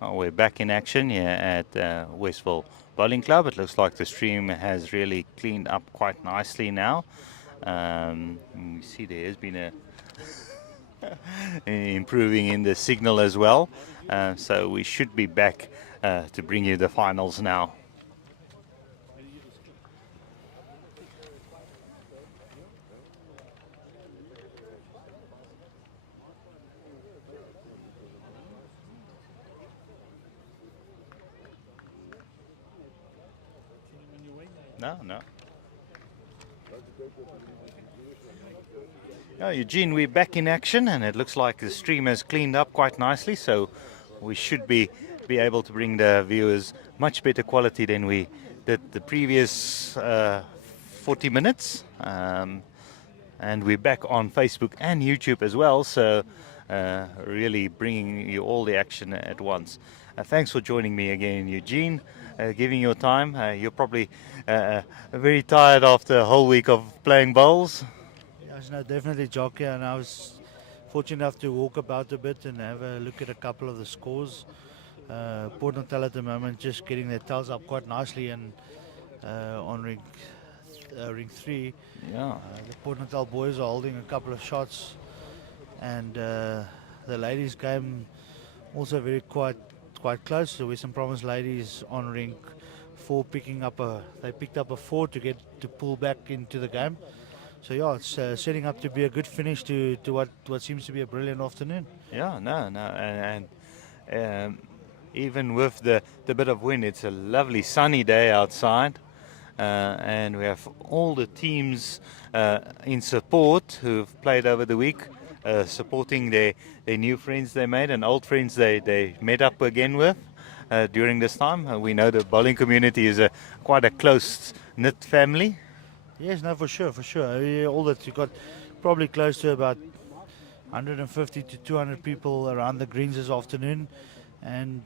We're back in action here at Westville Bowling Club. It looks like the stream has really cleaned up quite nicely now. You see there has been a improving in the signal as well. So we should be back to bring you the finals now. No. Oh, Eugene, we're back in action, and it looks like the stream has cleaned up quite nicely, so we should be able to bring the viewers much better quality than we did the previous 40 minutes. And we're back on Facebook and YouTube as well, so really bringing you all the action at once. Thanks for joining me again, Eugene, giving your time. You're probably very tired after a whole week of playing bowls. Yes, no, definitely, Jockey. And I was fortunate enough to walk about a bit and have a look at a couple of the scores. Port Natal at the moment just getting their tails up quite nicely and on ring 3. Yeah. The Port Natal boys are holding a couple of shots, and the ladies' game also very quite close. The Western Province ladies on ring 4 they picked up a 4 to pull back into the game. So yeah, it's setting up to be a good finish to what seems to be a brilliant afternoon. Yeah, no, and even with the bit of wind, it's a lovely sunny day outside, and we have all the teams in support who've played over the week, supporting their new friends they made and old friends they met up again with during this time. We know the bowling community is quite a close knit family. Yes, no, for sure, for sure. All that you got, probably close to about 150 to 200 people around the greens this afternoon. And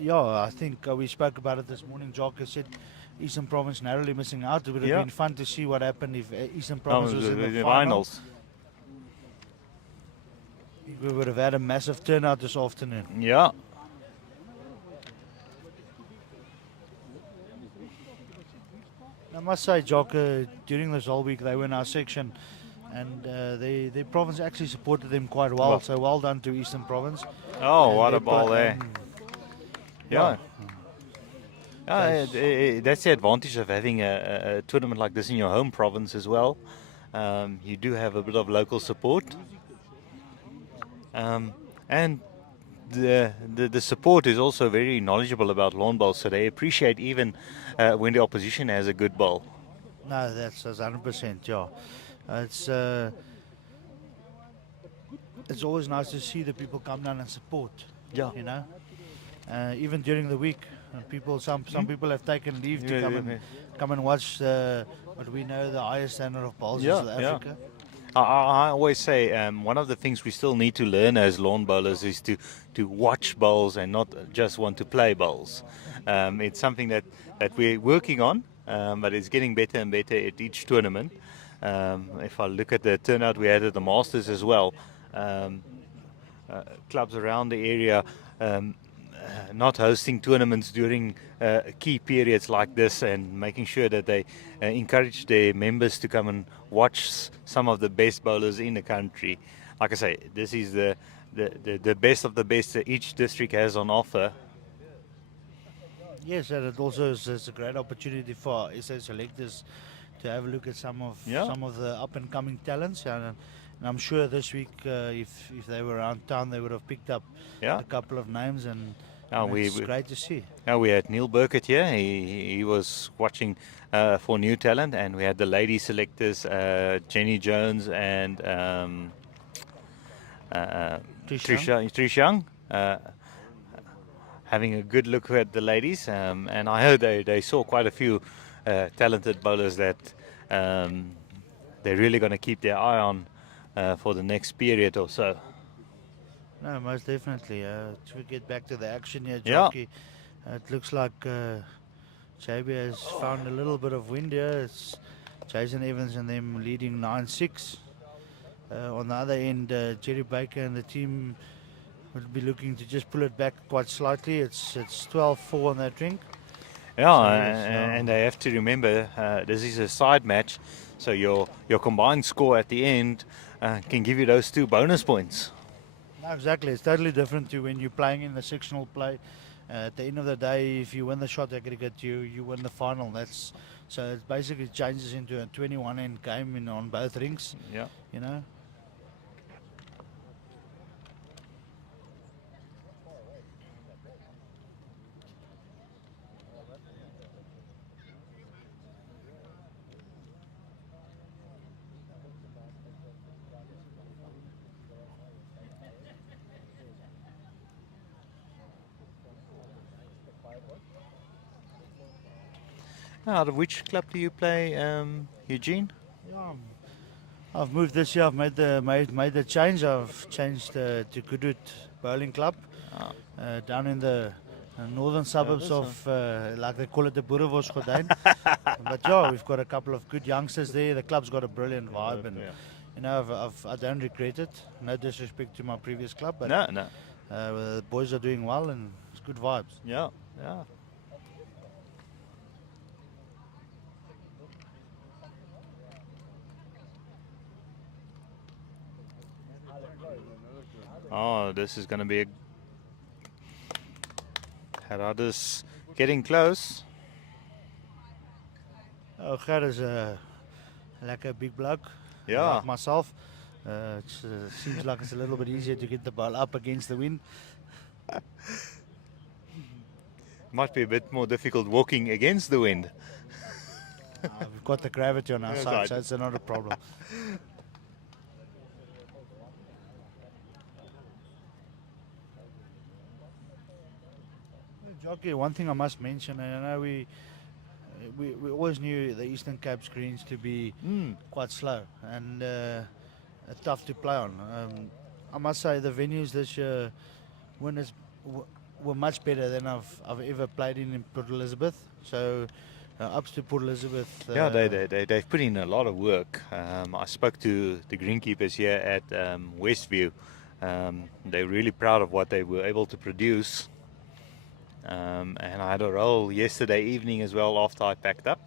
yeah, I think we spoke about it this morning. Jock said Eastern Province narrowly missing out. It would have Yeah. been fun to see what happened if Eastern Province was in the final. finals. We would have had a massive turnout this afternoon. Yeah. I must say, Jock, during this whole week they were in our section, and the province actually supported them quite well. Well. So well done to Eastern Province. Oh, And what they a ball pla- there. Yeah. That's the advantage of having a tournament like this in your home province as well. You do have a bit of local support. And the support is also very knowledgeable about lawn bowls, so they appreciate even when the opposition has a good bowl. No, that's 100%. Yeah, it's it's always nice to see the people come down and support. Yeah. You know, even during the week, some people have taken leave to come and watch what we know the highest standard of bowls in South Africa. I always say one of the things we still need to learn as lawn bowlers is to watch bowls and not just want to play bowls. It's something that we're working on, but it's getting better and better at each tournament. If I look at the turnout we had at the Masters as well, clubs around the area not hosting tournaments during key periods like this and making sure that they encourage their members to come and watch some of the best bowlers in the country. Like I say, this is the best of the best that each district has on offer. Yes, and it also is a great opportunity for SA selectors to have a look at some of the up and coming talents. And I'm sure this week, if they were around town, they would have picked up a couple of names, and it's great to see. We had Neil Burkett here. He was watching for new talent, and we had the lady selectors, Jenny Jones and Trish Young, having a good look at the ladies. And I heard they saw quite a few talented bowlers that they're really going to keep their eye on for the next period or so. No, most definitely. To get back to the action here, Jockey, it looks like JB has found a little bit of wind here. It's Jason Evans and them leading 9-6. On the other end, Jerry Baker and the team We'll be looking to just pull it back quite slightly. It's 12-4 on that drink. Yeah, So yes, and they have to remember this is a side match, so your combined score at the end can give you those 2 bonus points. No, exactly. It's totally different to when you're playing in the sectional play. At the end of the day, if you win the shot aggregate, you win the final. So it basically changes into a 21 end game on both rinks. Yeah. You know. Out of which club do you play, Eugene? Yeah. I've moved this year. I've made the change. I've changed to Goodwood Bowling Club Ah. down in the northern suburbs of, like they call it, the Boerewors Gordijn. But yeah, we've got a couple of good youngsters there. The club's got a brilliant vibe, and you know, I don't regret it. No disrespect to my previous club, but No. the boys are doing well, and it's good vibes. Yeah. Oh, this is going to be a Gerardus getting close. Oh, Ger is like a big bloke, Yeah. like myself. It seems like it's a little bit easier to get the ball up against the wind. Might be a bit more difficult walking against the wind. We've got the gravity on our That's side, right. so it's not a problem. Jockey, one thing I must mention, and I know we always knew the Eastern Cape's greens to be quite slow and tough to play on. I must say the venues this year winners were much better than I've ever played in Port Elizabeth. So ups to Port Elizabeth. Yeah, they've put in a lot of work. I spoke to the greenkeepers here at Westview. They're really proud of what they were able to produce. And I had a roll yesterday evening as well after I packed up.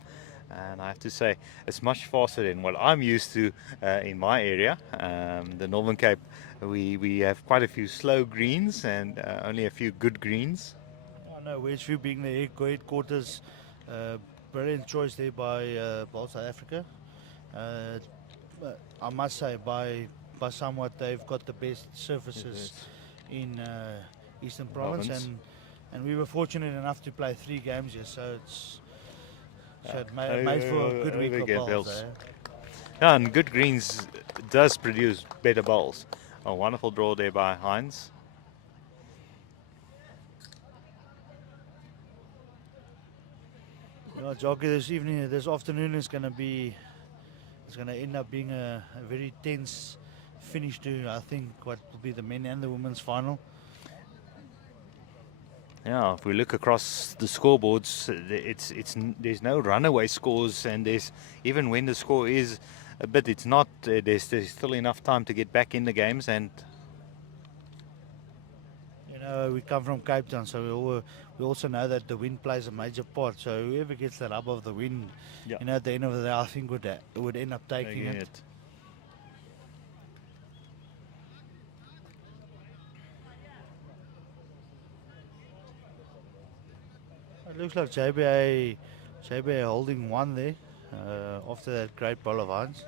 And I have to say, it's much faster than what I'm used to in my area. The Northern Cape, we have quite a few slow greens and only a few good greens. I know Westview being the headquarters, brilliant choice there by Bowl South Africa. But I must say, by somewhat, they've got the best surfaces in Eastern Province, and we were fortunate enough to play 3 games here, so it made for a good week of bowls. Yeah, and good greens does produce better bowls. A wonderful draw there by Hines. Yeah, Jockey, this afternoon is going to end up being a very tense finish to, I think, what will be the men and the women's final. Yeah, if we look across the scoreboards, there's no runaway scores, and there's even when the score is a bit, it's not. There's still enough time to get back in the games, and you know, we come from Cape Town, so we also know that the wind plays a major part. So whoever gets the rub of the wind, you know, at the end of the day, I think would end up taking it. It looks like JBA holding one there after that great ball of Hines.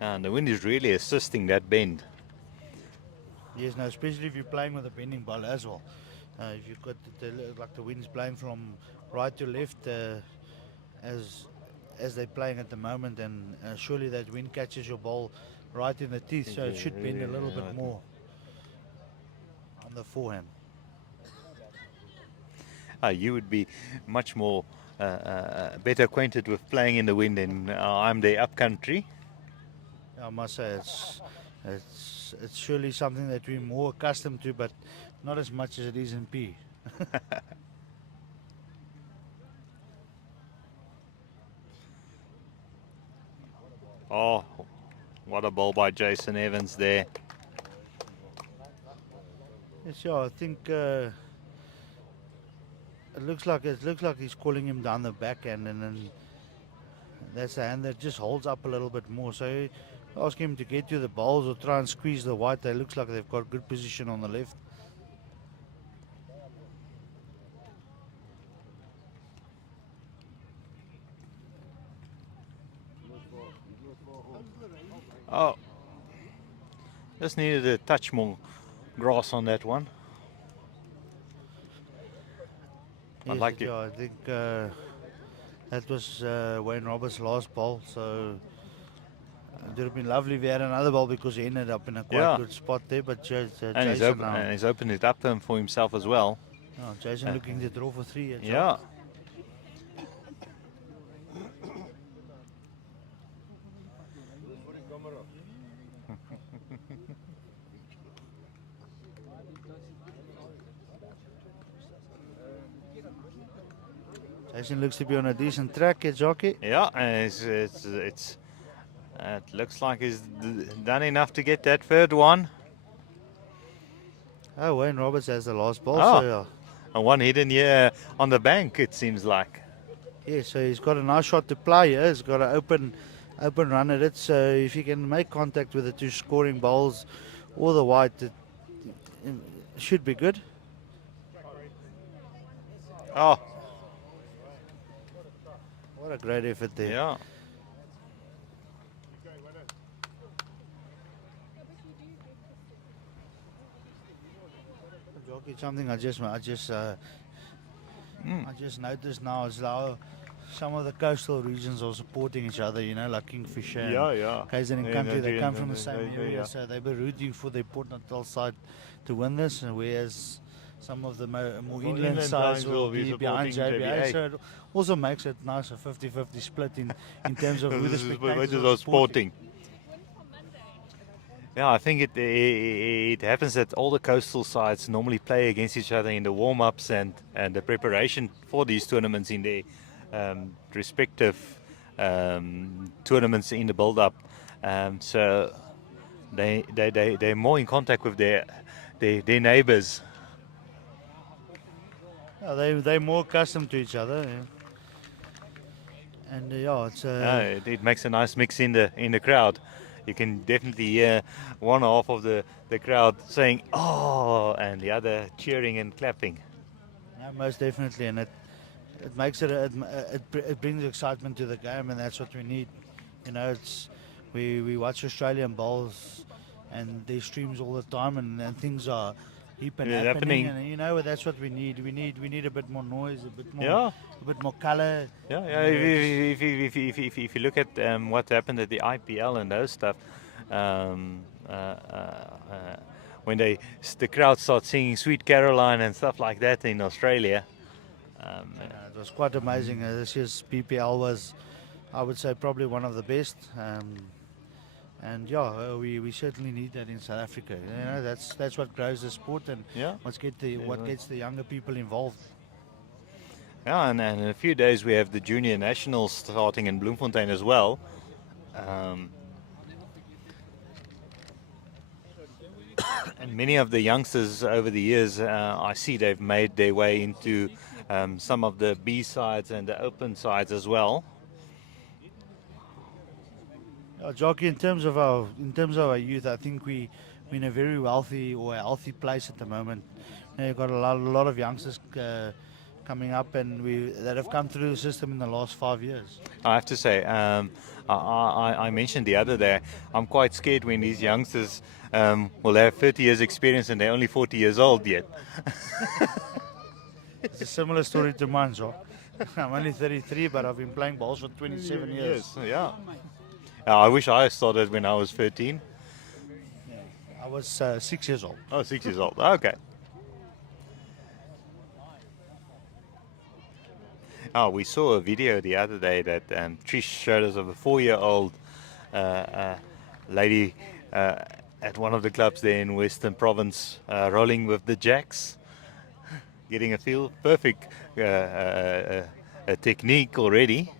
And the wind is really assisting that bend. Yes, no, especially if you're playing with a bending ball as well. If you've got like the wind's blowing from right to left as they're playing at the moment, and surely that wind catches your ball right in the teeth, so it should bend a little bit more on the forehand. You would be much more better acquainted with playing in the wind than I'm the upcountry. I must say it's surely something that we're more accustomed to, but not as much as it is in P. Oh, what a ball by Jason Evans there. Yes, yeah, I think it looks like he's calling him down the backhand, and then that's a hand that just holds up a little bit more. So you ask him to get to the balls or try and squeeze the white. It looks like they've got good position on the left. Oh, just needed a touch more grass on that one. Yes, like it. yeah, I think that was Wayne Roberts' last ball. So it would have been lovely if he had another ball because he ended up in a quite Yeah. good spot there. But And Jason now, he's opened it up for himself as well. Jason looking to draw for 3 at Yeah. Jason looks to be on a decent track at jockey. Yeah, and it looks like he's done enough to get that third one. Oh, Wayne Roberts has the last ball. Oh. So yeah. And one hidden here on the bank, it seems like. Yeah, so he's got a nice shot to play here. He's got an open run at it. So if he can make contact with the two scoring bowls or the white, it should be good. Oh. What a great effort there. Yeah. Jockey, something I just noticed now is how some of the coastal regions are supporting each other, like Kingfisher and KZN Country. They come from the same area, so they'll be rooting for the Port Natal side to win this, and whereas some of the more inland sides will be behind JBA. So it also makes it nice, a 50-50 split in terms of who the spectators are supporting. Yeah, I think it happens that all the coastal sides normally play against each other in the warm-ups and the preparation for these tournaments in their respective tournaments in the build-up. So they're more in contact with their neighbors. Yeah, they're more accustomed to each other. Yeah. And it's it makes a nice mix in the crowd. You can definitely hear one half of the crowd saying "oh" and the other cheering and clapping. Yeah, most definitely, and it makes it brings excitement to the game, and that's what we need. We watch Australian bowls and they streams all the time, and things are happening, and that's what we need. We need a bit more noise, a bit more color. Yeah. If you look at what happened at the IPL and those stuff, when the crowd starts singing "Sweet Caroline" and stuff like that in Australia. It was quite amazing. This year's PPL was, I would say, probably one of the best. And we certainly need that in South Africa. That's what grows the sport, and what gets the younger people involved. Yeah, and in a few days we have the junior nationals starting in Bloemfontein as well. And many of the youngsters over the years, I see they've made their way into some of the B sides and the open sides as well. Jockey, in terms of our youth, I think we're in a very healthy place at the moment. You've got a lot of youngsters coming up, and that have come through the system in the last 5 years. I have to say, I mentioned the other day, I'm quite scared when these youngsters will have 30 years experience and they're only 40 years old yet. It's a similar story to mine, Jock. I'm only 33, but I've been playing balls for 27 years. Yeah. I wish I started when I was 13. Yeah, I was 6 years old. Oh, 6 years old. Okay. Oh, we saw a video the other day that Trish showed us of a 4-year-old lady at one of the clubs there in Western Province rolling with the jacks, getting a feel. Perfect technique already.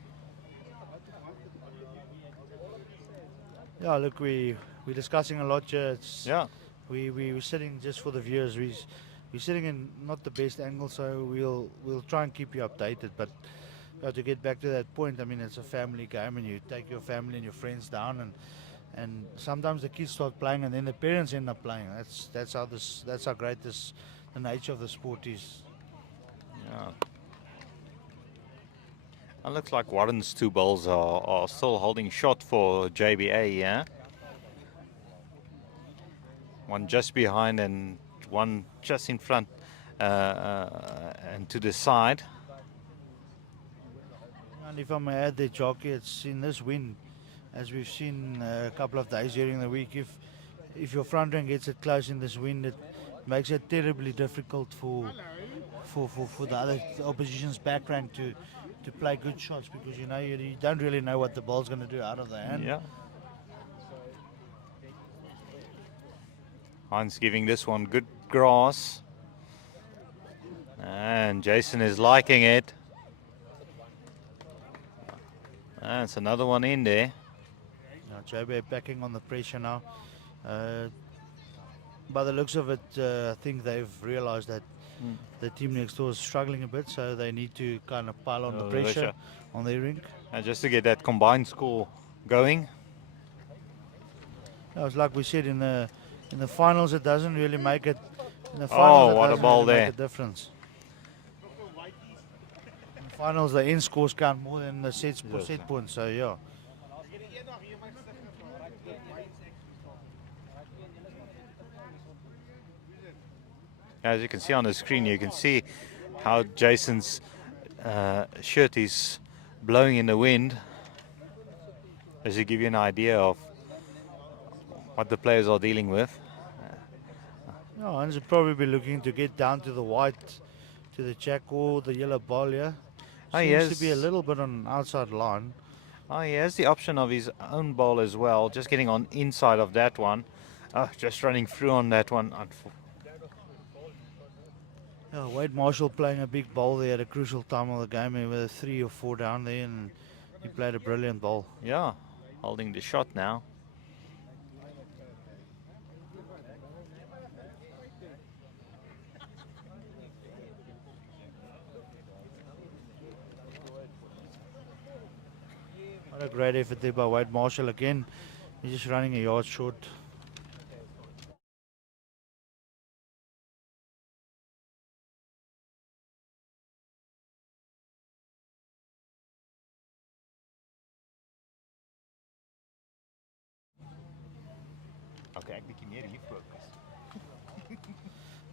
Yeah, look, we're discussing a lot here. Yeah. We're sitting just for the viewers. We're sitting in not the best angle, so we'll try and keep you updated. But to get back to that point, I mean, it's a family game, and you take your family and your friends down, and sometimes the kids start playing, and then the parents end up playing. That's how great the nature of the sport is. Yeah. It looks like Warren's 2 balls are still holding shot for JBA, yeah? One just behind and one just in front and to the side. And if I may add there, Jockey, it's in this wind, as we've seen a couple of days during the week. If your front rank gets it close in this wind, it makes it terribly difficult for the other opposition's back rank to play good shots, because you don't really know what the ball's going to do out of the hand. Yeah. Hans giving this one good grass. And Jason is liking it. That's another one in there. Now Jobe backing on the pressure now. By the looks of it, I think they've realized that the team next door is struggling a bit, so they need to kind of pile on the pressure on their rink. And just to get that combined score going. It was like we said in the finals, it doesn't really make it. In the finals, what a ball there! Make a difference. In the finals, the end scores count more than the set points. So yeah. As you can see on the screen, you can see how Jason's shirt is blowing in the wind, as to give you an idea of what the players are dealing with. No, Hans would probably be looking to get down to the white, to the jack or the yellow ball here. Seems to be a little bit on outside line. Oh, he has the option of his own ball as well, just getting on inside of that one. Just running through on that one. Wade Marshall playing a big ball there at a crucial time of the game, with a 3 or 4 down there, and he played a brilliant ball. Yeah, holding the shot now. What a great effort there by Wade Marshall again. He's just running a yard short.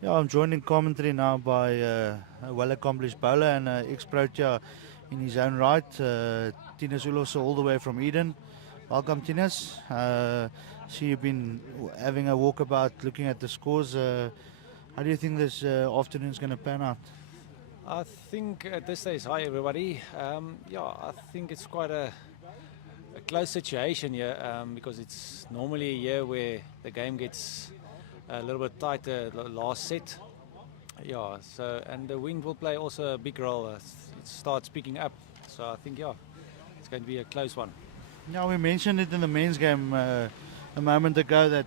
Yeah, I'm joined in commentary now by a well-accomplished bowler and an ex-Protea in his own right, Tinus Uloso, all the way from Eden. Welcome, Tinus. See, you've been having a walkabout, looking at the scores. How do you think this afternoon is going to pan out? I think at this stage, hi everybody. I think it's quite a close situation here, because it's normally a year where the game gets a little bit tighter last set. Yeah, so, and the wind will play also a big role. It starts picking up, so I think it's going to be a close one. Now, we mentioned it in the men's game a moment ago that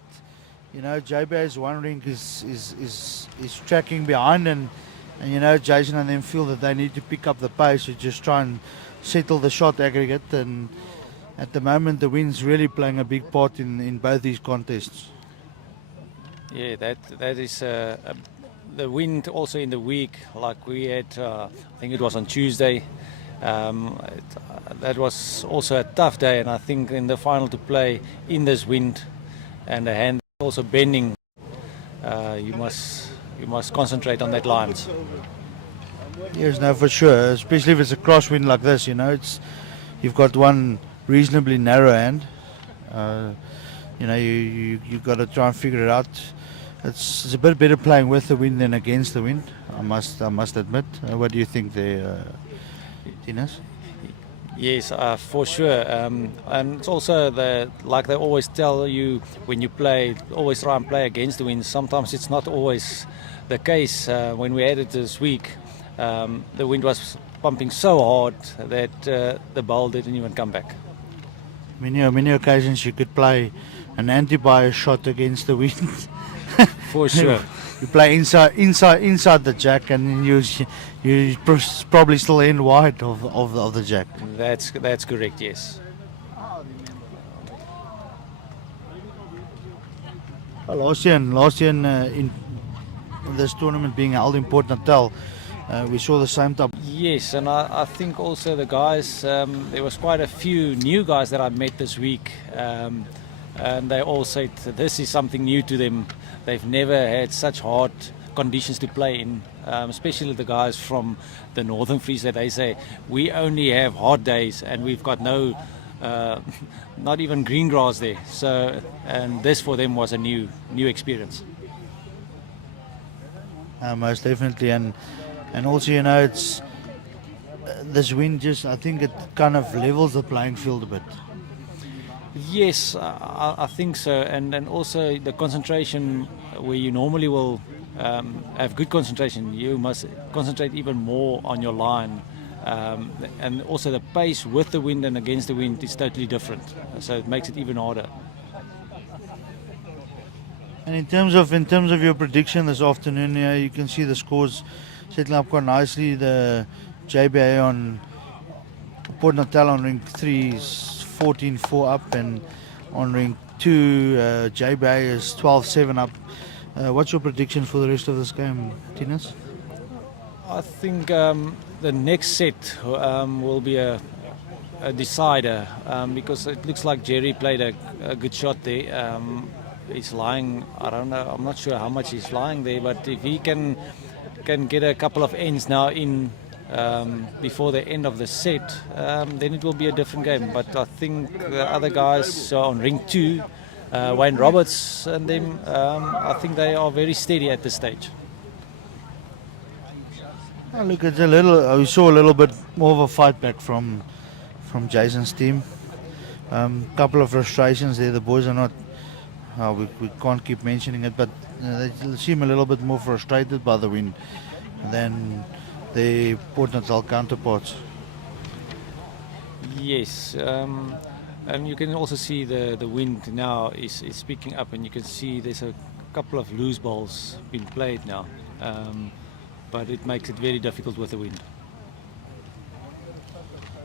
JBA's one rink is tracking behind, and Jason and them feel that they need to pick up the pace to just try and settle the shot aggregate. And at the moment, the wind's really playing a big part in both these contests. Yeah, that is the wind also in the week, like we had, I think it was on Tuesday. That was also a tough day, and I think in the final to play in this wind and the hand also bending, you must concentrate on that line. Yes, no, for sure, especially if it's a crosswind like this. You've got one reasonably narrow hand. You've got to try and figure it out. It's a bit better playing with the wind than against the wind, I must admit. What do you think there, Tinus? Yes, for sure. And it's also like they always tell you when you play, always try and play against the wind. Sometimes it's not always the case. When we had it this week, the wind was pumping so hard that the ball didn't even come back. Many occasions you could play an anti-bias shot against the wind. For sure. You play inside the jack, and then you probably still end wide of the jack. That's correct, yes. Last year in this tournament being held in Port Natal, we saw the same type. Yes, and I think also the guys, there was quite a few new guys that I met this week, and they all said this is something new to them. They've never had such hard conditions to play in, especially the guys from the Northern Freeze, that they say we only have hot days and we've got no, not even green grass there. So, and this for them was a new experience. Most definitely, and also it's this wind I think it kind of levels the playing field a bit. Yes, I think so, and also the concentration where you normally will have good concentration, you must concentrate even more on your line, and also the pace with the wind and against the wind is totally different, so it makes it even harder. And in terms of your prediction this afternoon, you can see the scores settling up quite nicely. The JBA on Port Natal on ring 3 is 14-4 up, and on ring 2 JBA is 12-7 up. What's your prediction for the rest of this game, Tinas? I think the next set will be a decider, because it looks like Jerry played a good shot there. He's lying, I don't know, I'm not sure how much he's lying there, but if he can get a couple of ends now in before the end of the set, then it will be a different game. But I think the other guys on ring 2, Wayne Roberts and them, I think they are very steady at this stage. Look, it's we saw a little bit more of a fight back from Jason's team. Couple of frustrations there. The boys are not. We can't keep mentioning it, but they seem a little bit more frustrated by the wind than their Port Natal counterparts. Yes, and you can also see the wind now is picking up, and you can see there's a couple of loose balls being played now, but it makes it very difficult with the wind.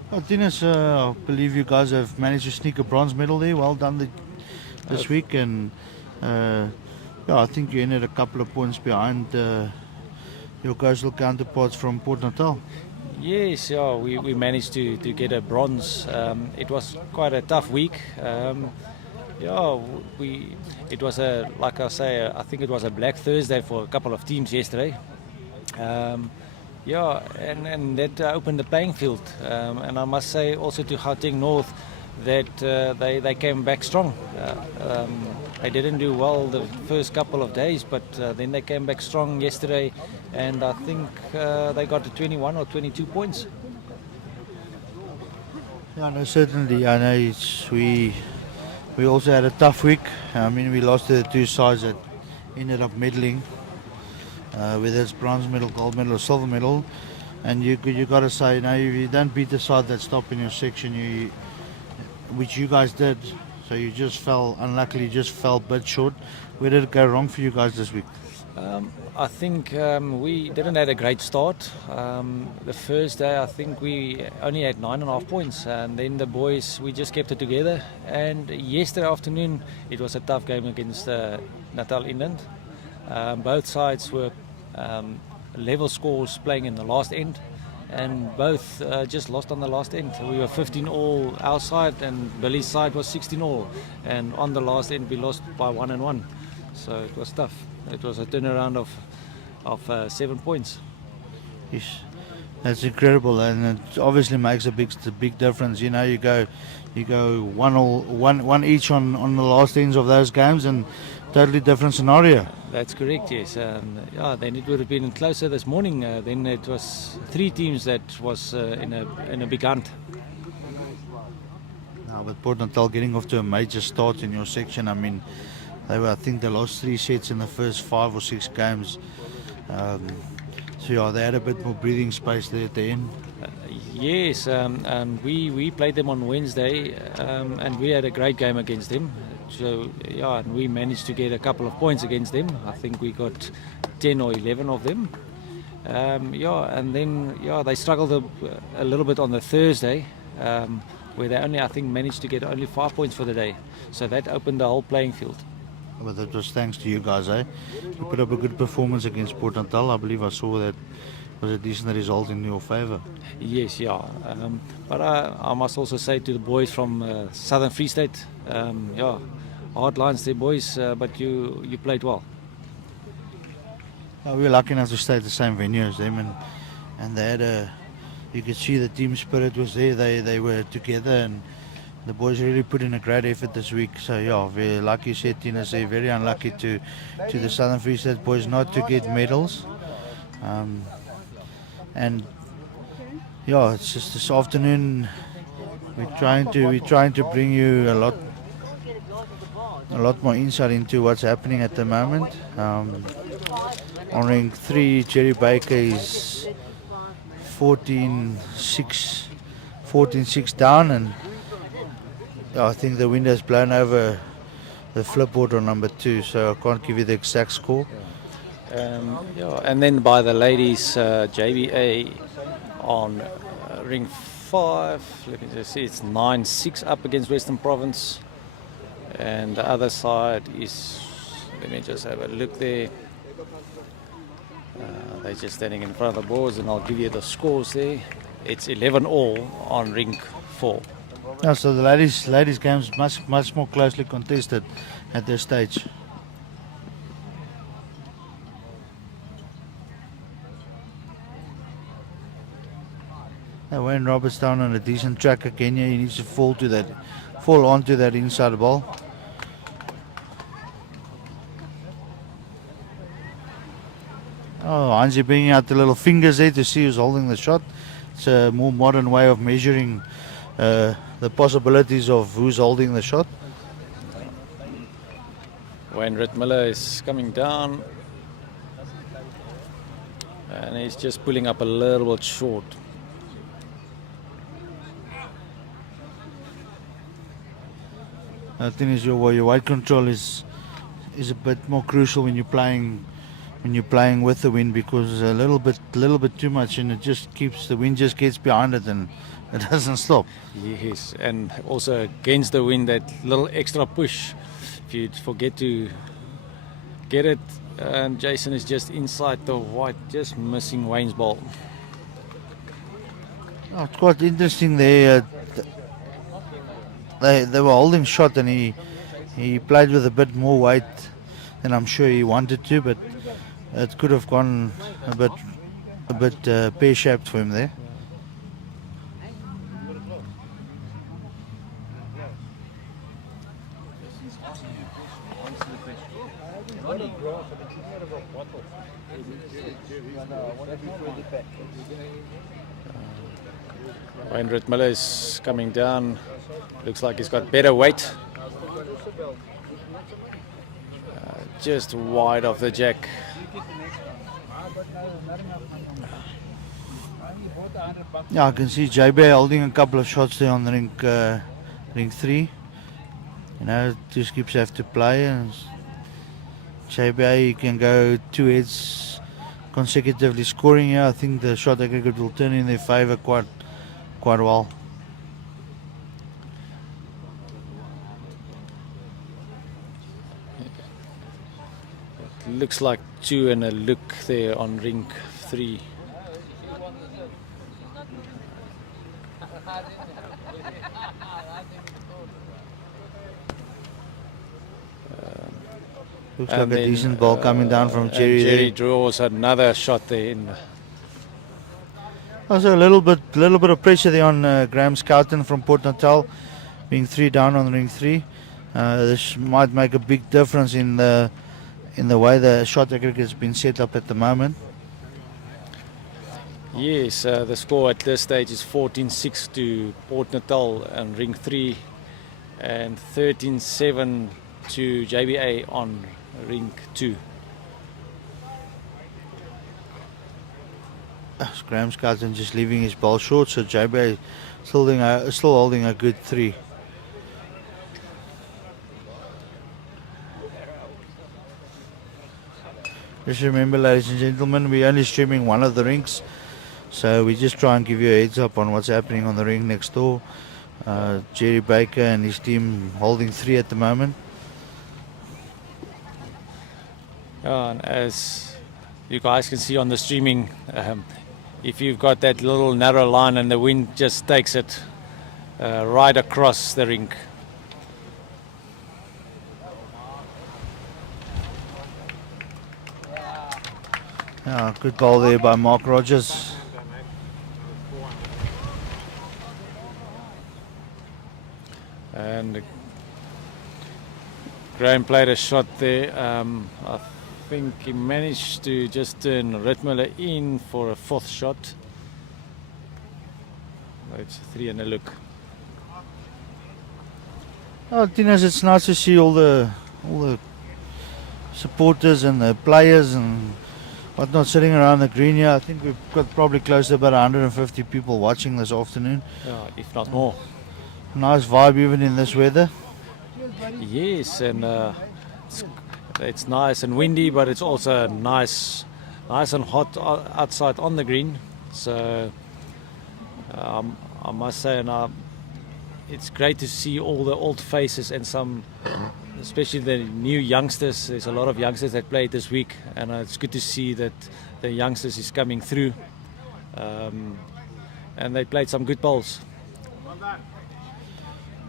Well, Tinas, I believe you guys have managed to sneak a bronze medal there. Well done this week, and I think you ended a couple of points behind your coastal counterparts from Port Natal. Yes, we managed to get a bronze. It was quite a tough week. It was like I say, I think it was a Black Thursday for a couple of teams yesterday. And that opened the playing field. And I must say also to Gauteng North that they came back strong. They didn't do well the first couple of days, but then they came back strong yesterday, and I think they got to 21 or 22 points. Yeah, no, certainly. I know we also had a tough week. I mean, we lost to the two sides that ended up medaling, whether it's bronze medal, gold medal, or silver medal. And you got to say, if you don't beat the side that's top in your section, which you guys did, so you just unluckily fell a bit short. Where did it go wrong for you guys this week? I think we didn't have a great start. The first day I think we only had 9.5 points, and then the boys, we just kept it together. And yesterday afternoon it was a tough game against Natal Inland. Both sides were level scores playing in the last end, and both just lost on the last end. We were 15 all our side, and Billy's side was 16 all, and on the last end we lost by 1-1. So it was tough. It was a turnaround of 7 points. Yes, that's incredible, and it obviously makes a big difference. You go one each on the last ends of those games, and totally different scenario. That's correct, yes. Then it would have been closer this morning. Then it was 3 teams that was in a big hunt. Now with Port Natal getting off to a major start in your section, I mean, I think they lost 3 sets in the first 5 or 6 games. So they had a bit more breathing space there at the end. Yes, and we played them on Wednesday, and we had a great game against them. So yeah, and we managed to get a couple of points against them. I think we got 10 or 11 of them. Yeah, and then yeah, they struggled a little bit on the Thursday, where they only I think managed to get only 5 points for the day. So that opened the whole playing field. But that was thanks to you guys, eh? You put up a good performance against Port Natal. I believe I saw that was a decent result in your favour. Yes, yeah. But I must also say to the boys from Southern Free State, yeah, hard lines there, boys, but you played well. We were lucky enough to stay at the same venue as them, and they had you could see the team spirit was there. They were together, and the boys really put in a great effort this week. So yeah, very like you said, Tina, say very unlucky to the Southern Free State boys not to get medals. And yeah, it's just this afternoon we're trying to bring you a lot more insight into what's happening at the moment. On ring 3, Jerry Baker is 14-6 down, and I think the wind has blown over the flipboard on number 2, so I can't give you the exact score. Yeah, and then by the ladies, JBA on ring 5. Let me just see, it's 9-6 up against Western Province, and the other side is. Let me just have a look there. They're just standing in front of the boards, and I'll give you the scores there. It's 11-all on ring 4. Yeah, so the ladies games much more closely contested at this stage. Wayne Roberts down on a decent track again. He needs to fall onto that inside ball. Oh, Hansi bringing out the little fingers there to see who's holding the shot. It's a more modern way of measuring the possibilities of who's holding the shot. Wayne Rittmiller is coming down, and he's just pulling up a little bit short. I think your weight control is a bit more crucial when you're playing with the wind, because a little bit too much, and the wind just gets behind it and it doesn't stop. Yes, and also against the wind, that little extra push, if you forget to get it, and Jason is just inside the white, just missing Wayne's ball. Oh, it's quite interesting there. They were holding shot, and he played with a bit more weight than I'm sure he wanted to, but it could have gone a bit pear-shaped for him there. Wayne Rittmiller is coming down. Looks like he's got better weight. Just wide of the jack. Yeah, I can see JB holding a couple of shots there on the ring 3. Two skips have to play, and JB can go 2 heads consecutively scoring here. I think the shot aggregate will turn in their favour quite well. Looks like 2 and a look there on ring 3. Looks like a decent ball coming down from Jerry. Jerry draws another shot there in. Also a little bit of pressure there on Graham Scouten from Port Natal, being 3 down on ring 3. This might make a big difference in the way the shot aggregate has been set up at the moment. Yes, the score at this stage is 14-6 to Port Natal on ring 3, and 13-7 to JBA on ring 2. Graham Scouten just leaving his ball short, so JB still holding a good 3. Just remember, ladies and gentlemen, we're only streaming one of the rinks, so we just try and give you a heads up on what's happening on the rink next door. Jerry Baker and his team holding 3 at the moment. And as you guys can see on the streaming, if you've got that little narrow line and the wind just takes it right across the rink. Good goal there by Mark Rogers. And Graham played a shot there. I think he managed to just turn Ritmiller in for a 4th shot. It's 3 and a look. Oh, Tinas, it's nice to see all the supporters and the players and whatnot sitting around the green here. I think we've got probably close to about 150 people watching this afternoon. If not more. Nice vibe even in this weather. Yes, and it's nice and windy, but it's also nice and hot outside on the green. So I must say, it's great to see all the old faces and some, especially the new youngsters. There's a lot of youngsters that played this week, and it's good to see that the youngsters is coming through. And they played some good bowls.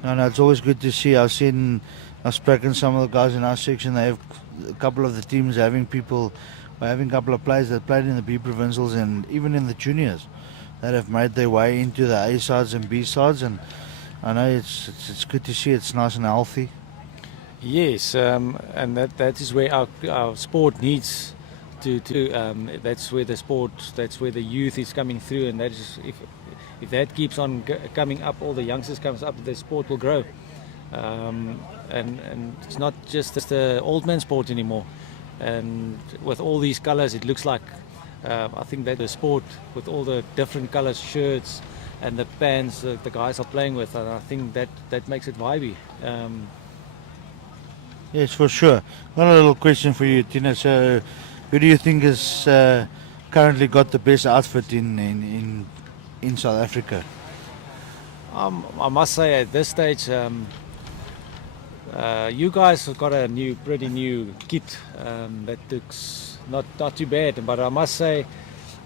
No, it's always good to see. I've spoken to some of the guys in our section. They have a couple of the teams having a couple of players that played in the B provincials and even in the juniors that have made their way into the A sides and B sides. And I know it's good to see. It's nice and healthy. Yes, and that is where our sport needs to. That's where the youth is coming through, and that is if that keeps on coming up, all the youngsters comes up, the sport will grow. And it's not just the old man sport anymore. And with all these colours, it looks like I think that the sport with all the different colours, shirts and the pants that the guys are playing with, and I think that makes it vibey. Yes, for sure. Got a little question for you, Tina. So, who do you think has currently got the best outfit in South Africa? I must say at this stage, you guys have got a pretty new kit that looks not too bad. But I must say,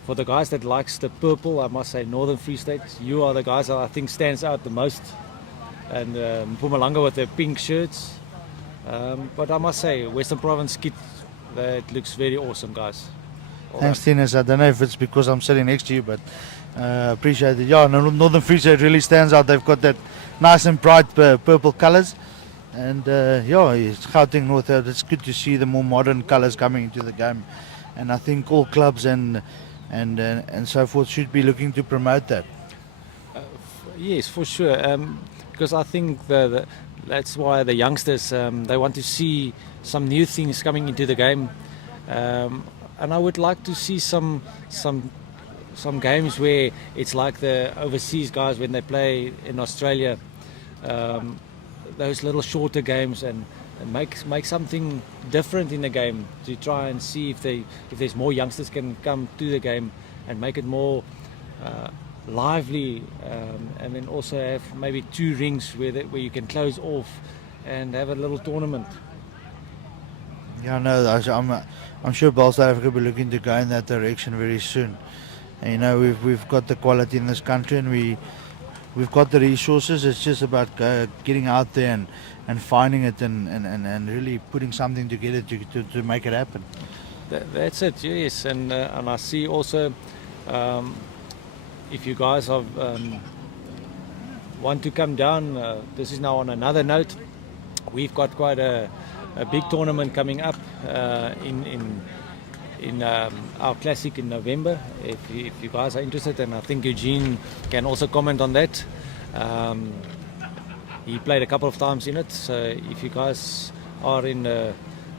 for the guys that likes the purple, I must say Northern Free State, you are the guys that I think stands out the most. And Mpumalanga with the pink shirts. But I must say, Western Province kit, that looks very awesome, guys. Thanks, Tinas. I don't know if it's because I'm sitting next to you, but appreciate it. Yeah, Northern Free State really stands out. They've got that nice and bright purple colours. And it's Gauteng North. It's good to see the more modern colours coming into the game. And I think all clubs and so forth should be looking to promote that. Yes, for sure. Because I think that's why the youngsters they want to see some new things coming into the game, and I would like to see some games where it's like the overseas guys when they play in Australia, those little shorter games and make something different in the game to try and see if there's more youngsters can come to the game and make it more lively, and then also have maybe 2 rings where you can close off and have a little tournament. Yeah, no, I'm sure Ball South Africa will be looking to go in that direction very soon. And, we've got the quality in this country, and we've got the resources. It's just about getting out there and finding it and really putting something together to make it happen. That's it, yes. And I see also, if you guys want to come down, this is now on another note. We've got quite a big tournament coming up in our classic in November. If you guys are interested, and I think Eugene can also comment on that. He played a couple of times in it, so if you guys are in the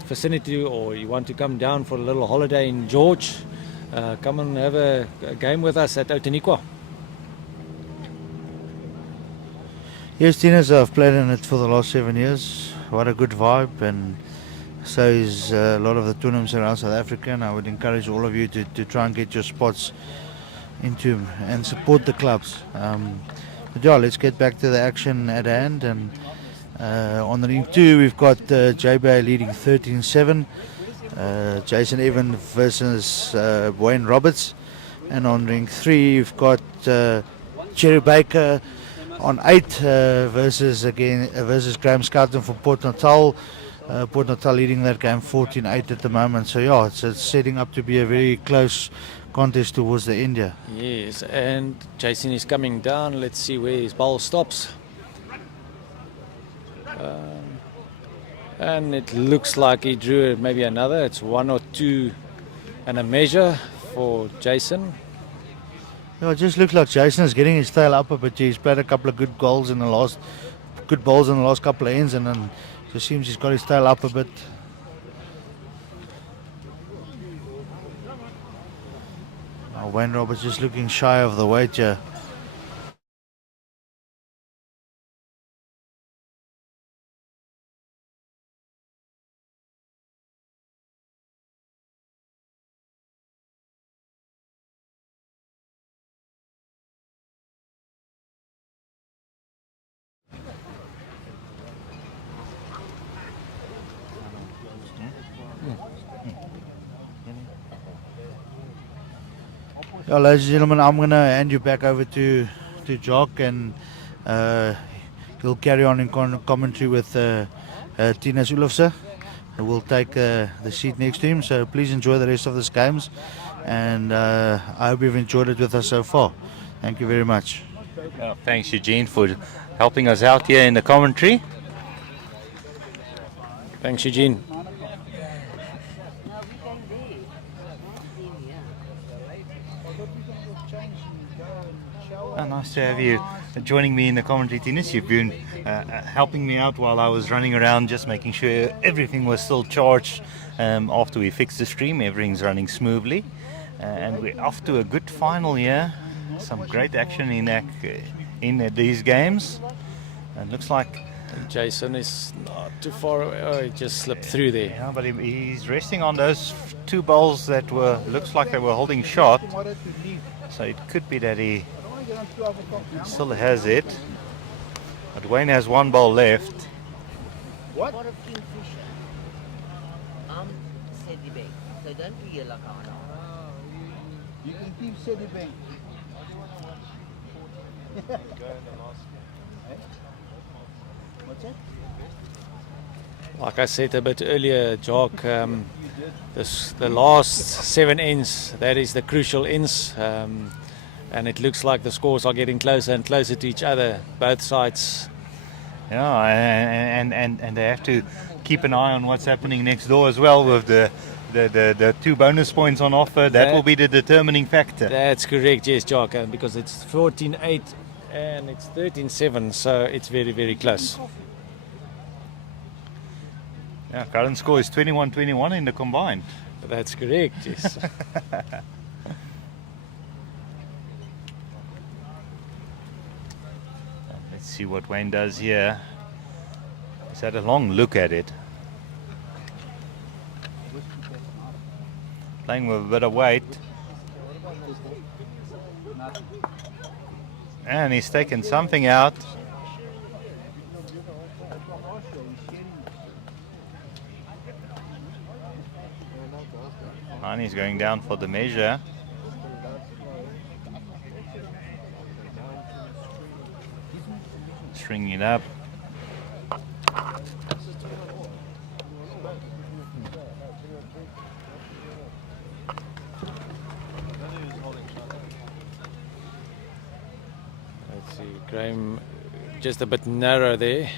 vicinity or you want to come down for a little holiday in George, come and have a game with us at Outeniqua. Yes, Tinas, I've played in it for the last 7 years. What a good vibe, and so is a lot of the tournaments around South Africa, and I would encourage all of you to try and get your spots into and support the clubs. But yeah, let's get back to the action at hand. And on the ring 2, we've got JBA leading 13-7. Jason Evan versus Wayne Roberts. And on ring 3, we've got Cherry Baker on 8 versus Graham Scouten for Port Natal. Port Natal leading that game 14-8 at the moment. So yeah, it's setting up to be a very close contest towards the India. Yes, and Jason is coming down. Let's see where his ball stops. And it looks like he drew maybe another. It's 1 or 2 and a measure for Jason. Yeah, it just looks like Jason is getting his tail up a bit. He's played a couple of good balls in the last couple of ends, and then it just seems he's got his tail up a bit. Wayne Roberts just looking shy of the weight here. Yeah, ladies and gentlemen, I'm going to hand you back over to Jock, and he'll carry on in commentary with Tinas Ulofse. We'll take the seat next to him, so please enjoy the rest of this games, and I hope you've enjoyed it with us so far. Thank you very much. Thanks, Eugene, for helping us out here in the commentary. Thanks, Eugene. Nice to have you joining me in the commentary, Tinas. You've been helping me out while I was running around, just making sure everything was still charged. After we fixed the stream, everything's running smoothly. And we're off to a good final here. Some great action in these games. And looks like Jason is not too far away. Oh, he just slipped through there. Yeah, but he's resting on those 2 balls that looks like they were holding shot. So it could be that he still has it. But Wayne has 1 ball left. What? Citibank. So don't be like you can keep Citibank. What's that? Like I said a bit earlier, Jock, the last 7 ends, that is the crucial ends. And it looks like the scores are getting closer and closer to each other, both sides. Yeah, and they have to keep an eye on what's happening next door as well with the 2 bonus points on offer. That will be the determining factor. That's correct, yes, Jock, because it's 14-8 and it's 13-7, so it's very, very close. Yeah, current score is 21-21 in the combined. That's correct, yes. Let's see what Wayne does here. He's had a long look at it. Playing with a bit of weight. And he's taken something out. And he's going down for the measure. Stringing it up. Let's see, Graham just a bit narrow there.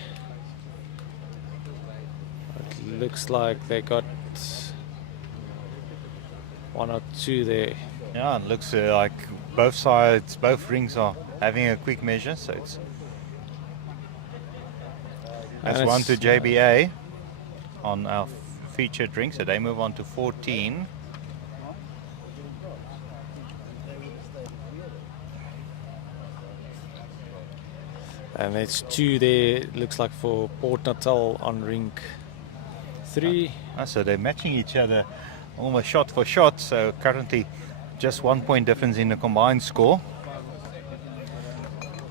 It looks like they got 1 or 2 there. Yeah, it looks like both sides, both rings are having a quick measure, so that's 1 to JBA on our featured ring, so they move on to 14. And it's 2 there, looks like, for Port Natal on rink 3. So they're matching each other almost shot for shot. So currently just 1 point difference in the combined score.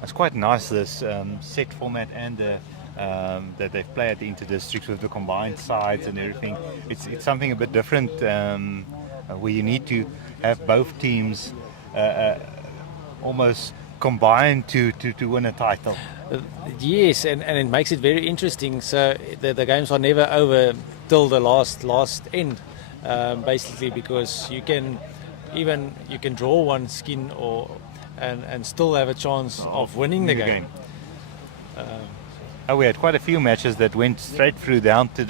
It's quite nice, this set format and that they've played into districts with the combined sides and everything. It's something a bit different where you need to have both teams almost combined to win a title. Yes, and it makes it very interesting. So the games are never over till the last end, basically, because you can draw one skin and still have a chance of winning the game. We had quite a few matches that went straight through down to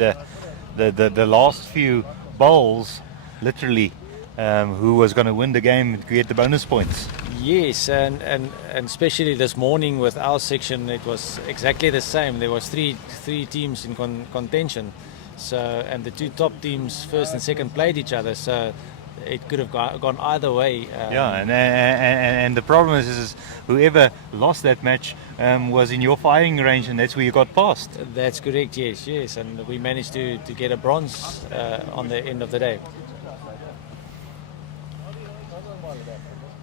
the last few bowls, literally, who was going to win the game to get the bonus points. Yes, and especially this morning with our section, it was exactly the same. There was three teams in contention, so, and the 2 top teams, first and second, played each other. So it could have gone either way. And the problem is whoever lost that match was in your firing range, and that's where you got past. That's correct. Yes, and we managed to get a bronze on the end of the day.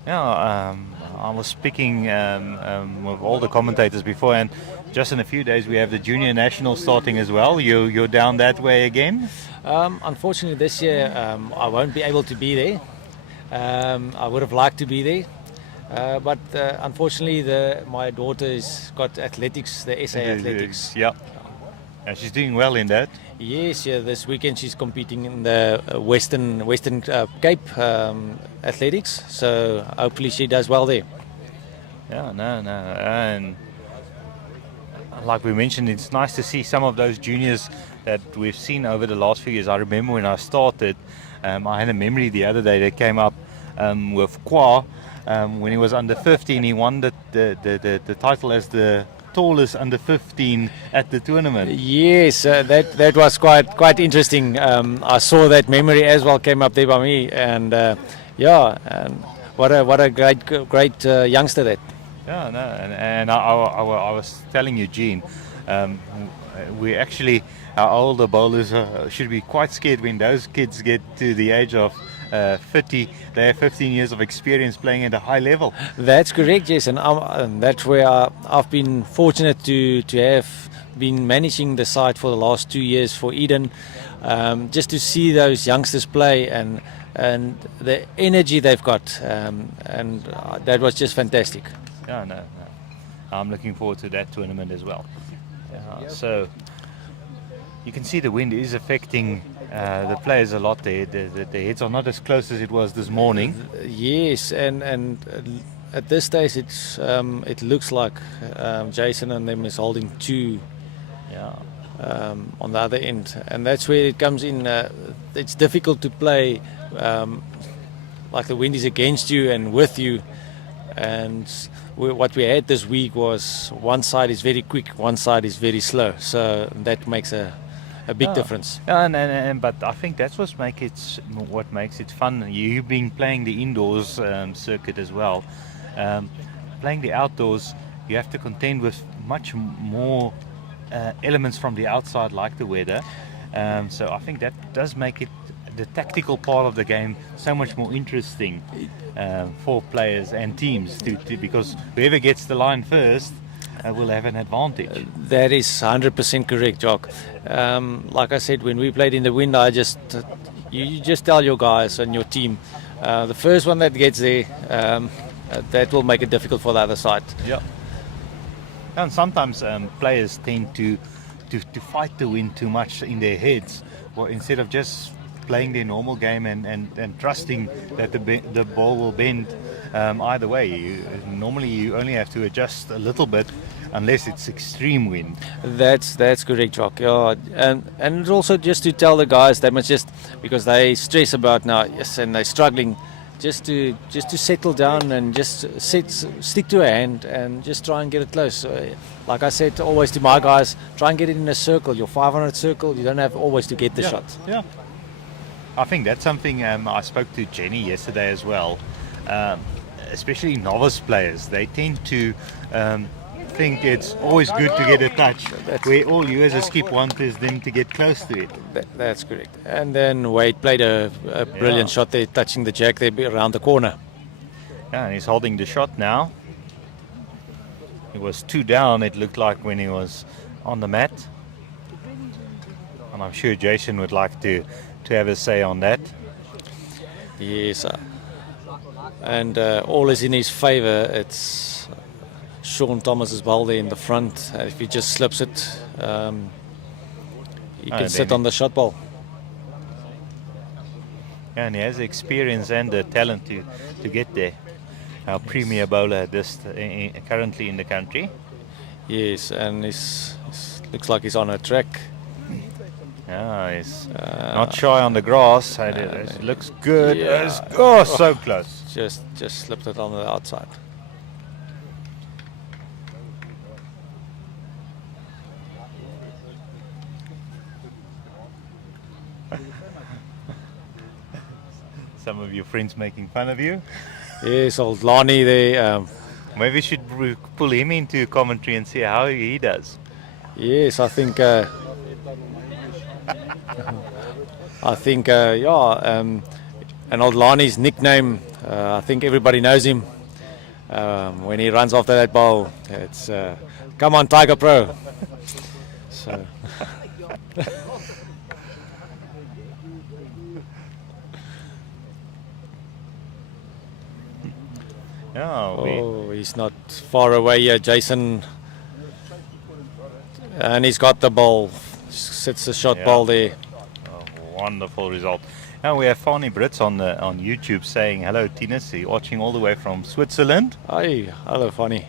Yeah, I was speaking with all the commentators before, and just in a few days we have the junior national starting as well. You're down that way again? Unfortunately, this year I won't be able to be there. I would have liked to be there, but unfortunately, my daughter's got athletics, the SA athletics. Yeah, and she's doing well in that. Yes, this weekend she's competing in the Western Cape athletics. So hopefully she does well there. Yeah, and like we mentioned, it's nice to see some of those juniors that we've seen over the last few years. I remember when I started, I had a memory the other day that came up with Kwa. When he was under 15, he won the title as the tallest under 15 at the tournament. Yes, that was quite interesting. I saw that memory as well came up there by me, and what a great youngster that. Yeah, no, and I was telling Eugene, we actually, our older bowlers should be quite scared when those kids get to the age of 50. They have 15 years of experience playing at a high level. That's correct, yes, and that's where I've been fortunate to have been managing the side for the last 2 years for Eden, just to see those youngsters play and the energy they've got, and that was just fantastic. Yeah, no. I'm looking forward to that tournament as well. So you can see the wind is affecting the players a lot there. The heads are not as close as it was this morning. Yes, and at this stage it looks like Jason and them is holding 2 on the other end, and that's where it comes in. It's difficult to play like the wind is against you and with you, and what we had this week was one side is very quick, one side is very slow, so that makes a big difference. But I think that's what makes it fun. You've been playing the indoors circuit as well. Playing the outdoors, you have to contend with much more elements from the outside, like the weather. So I think that does make it, the tactical part of the game, so much more interesting for players and teams because whoever gets the line first will have an advantage. That is 100% correct, Jock. Like I said, when we played in the wind, you just tell your guys and your team, the first one that gets there, that will make it difficult for the other side. Yeah. And sometimes players tend to fight the wind too much in their heads, or instead of just playing their normal game and trusting that the ball will bend either way. Normally you only have to adjust a little bit unless it's extreme wind. That's correct, Jock. Yeah, and also just to tell the guys, they must just, because they stress about now, yes, and they're struggling, just to settle down and just stick to a hand and just try and get it close. Like I said always to my guys, try and get it in a circle, your 500 circle. You don't have always to get the shot. Yeah. I think that's something I spoke to Jenny yesterday as well. Especially novice players, they tend to think it's always good to get a touch. Where all you as a skip want is them to get close to it. That's correct. And then Wade played a brilliant shot there, touching the jack there around the corner. Yeah, and he's holding the shot now. He was 2 down, it looked like, when he was on the mat. And I'm sure Jason would like to have a say on that. Yes, and all is in his favour. It's Sean Thomas's ball there in the front. If he just slips it, he can sit on the shot ball. Yeah, and he has the experience and the talent to get there. Our premier bowler currently in the country. Yes, and looks like he's on a track. Yeah, he's not shy on the grass. It looks good. Yeah. So close. Just slipped it on the outside. Some of your friends making fun of you. Yes, old Lonnie there. Maybe we should pull him into commentary and see how he does. Yes, I think. And old Lonnie's nickname. I think everybody knows him. When he runs after that ball, it's "Come on, Tiger Pro." So. He's not far away here, Jason. And he's got the ball. Sits the shot ball there. Wonderful result. Now we have Fanny Brits on YouTube saying hello, Tinus. You're watching all the way from Switzerland. Hi, hello, Fanny.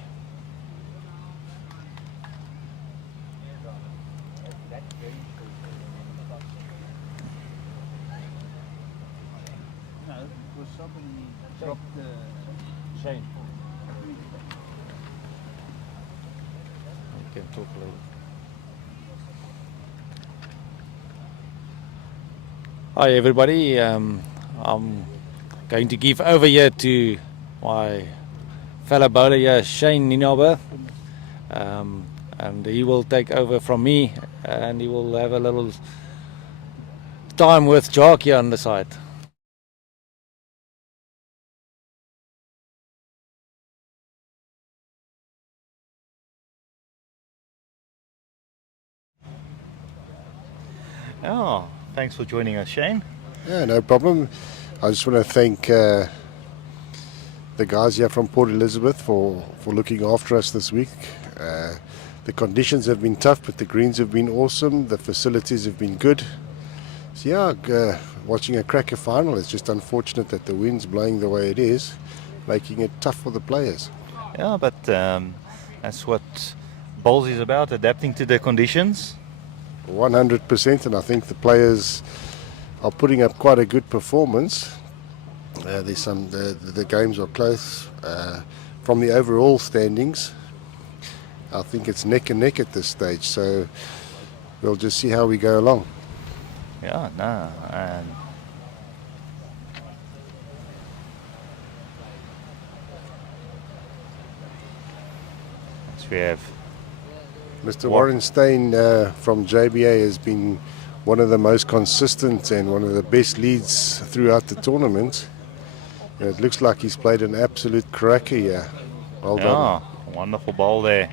Shane. You can talk a little. Hi everybody, I'm going to give over here to my fellow bowler here, Shane Ninoba, and he will take over from me and he will have a little time with Jock here on the side. Oh, thanks for joining us, Shane. Yeah, no problem. I just want to thank the guys here from Port Elizabeth for looking after us this week. The conditions have been tough, but the greens have been awesome. The facilities have been good. So yeah, watching a cracker final, it's just unfortunate that the wind's blowing the way it is, making it tough for the players. Yeah, but that's what bowls is about, adapting to the conditions. 100%, and I think the players are putting up quite a good performance. The games are close. From the overall standings, I think it's neck and neck at this stage, so we'll just see how we go along. Yeah, no, and we have Mr. Warren Steyn from JBA has been one of the most consistent and one of the best leads throughout the tournament. And it looks like he's played an absolute cracker here. Well done. Wonderful ball there.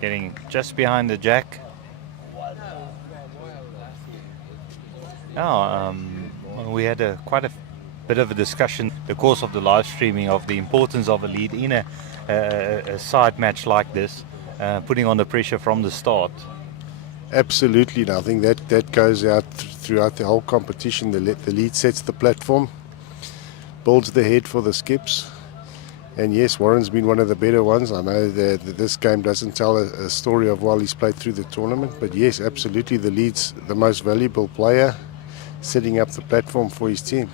Getting just behind the jack. We had quite a bit of a discussion in the course of the live streaming of the importance of a lead in a side match like this. Putting on the pressure from the start. Absolutely, and I think that goes out throughout the whole competition. The lead sets the platform, builds the head for the skips, and yes, Warren's been one of the better ones. I know that this game doesn't tell a story of while he's played through the tournament, but yes, absolutely, the lead's the most valuable player, setting up the platform for his team.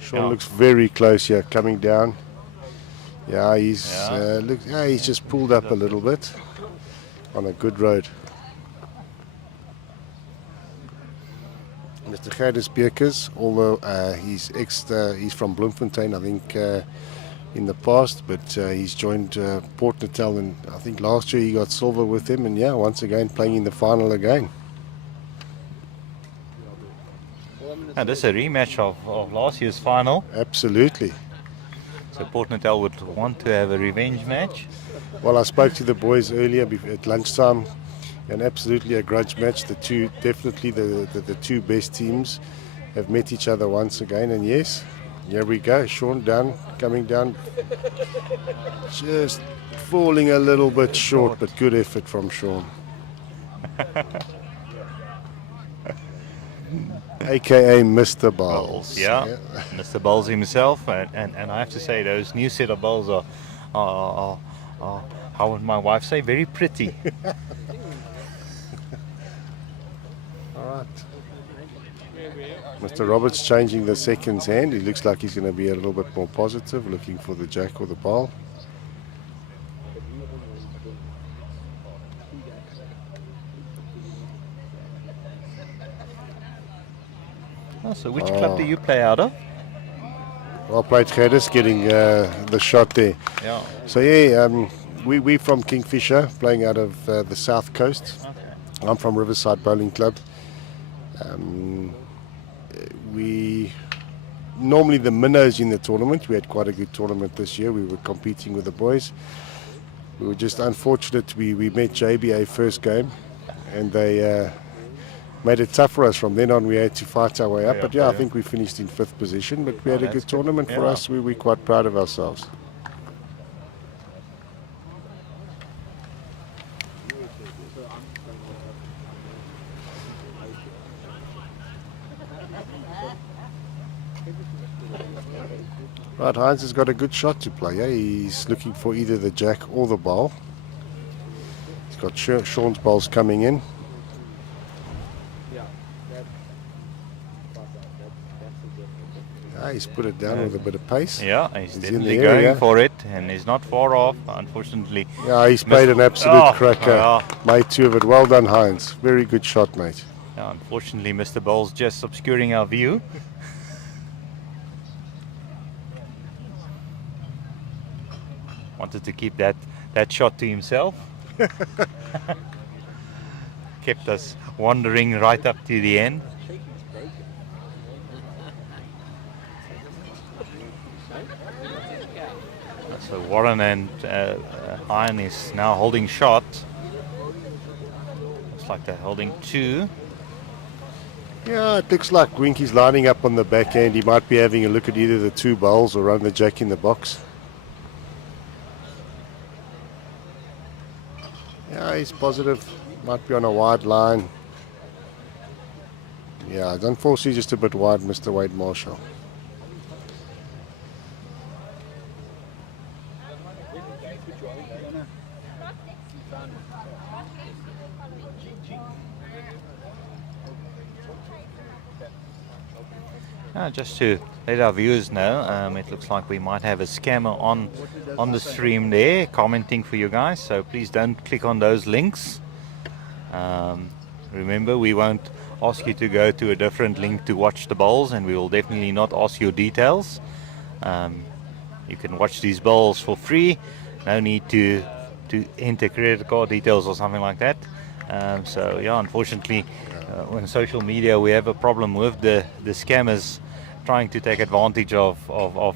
Sean looks very close here, coming down. Yeah, he's just pulled up a little bit on a good road. Mr. Gerdus Bekers, although he's from Bloemfontein, I think in the past, but he's joined Port Natal, and I think last year he got silver with him, and yeah, once again playing in the final again. And this is a rematch of last year's final. Absolutely. So Port Natal would want to have a revenge match. Well, I spoke to the boys earlier at lunchtime, and absolutely a grudge match. The two, definitely the two best teams have met each other once again, and yes, here we go. Sean coming down, just falling a little bit short, but good effort from Sean. AKA Mr. Bowles. Yeah. Mr. Bowles himself, and I have to say those new set of bowls are how would my wife say, very pretty. All right. Mr. Roberts changing the second's hand. He looks like he's going to be a little bit more positive, looking for the jack or the ball. So which club do you play out of? Well played, Gerdes, getting the shot there. Yeah. So yeah, we're from Kingfisher, playing out of the south coast. Okay. I'm from Riverside Bowling Club. We normally the minnows in the tournament. We had quite a good tournament this year. We were competing with the boys. We were just unfortunate. We met JBA first game, and they made it tough for us. From then on, we had to fight our way up. But yeah, I think we finished in 5th position. But we had a good tournament for us. We were quite proud of ourselves. Right, Heinz has got a good shot to play. Yeah? He's looking for either the jack or the ball. He's got Sean's balls coming in. He's put it down with a bit of pace. Yeah, he's definitely going for it, and he's not far off, unfortunately. Yeah, he's played an absolute cracker. Made 2 of it. Well done, Heinz. Very good shot, mate. Yeah, unfortunately, Mr. Bowles just obscuring our view. Wanted to keep that shot to himself. Kept us wandering right up to the end. So Warren and Iron is now holding shot. Looks like they're holding 2. Yeah, it looks like Winky's lining up on the backhand. He might be having a look at either the 2 bowls or run the jack in the box. Yeah, he's positive. Might be on a wide line. Yeah, it's unfortunately just a bit wide, Mr. Wade Marshall. Just to let our viewers know, it looks like we might have a scammer on the stream there commenting for you guys, so please don't click on those links. Remember, we won't ask you to go to a different link to watch the bowls, and we will definitely not ask your details. You can watch these bowls for free. No need to enter credit card details or something like that. So yeah, unfortunately, on social media we have a problem with the scammers trying to take advantage of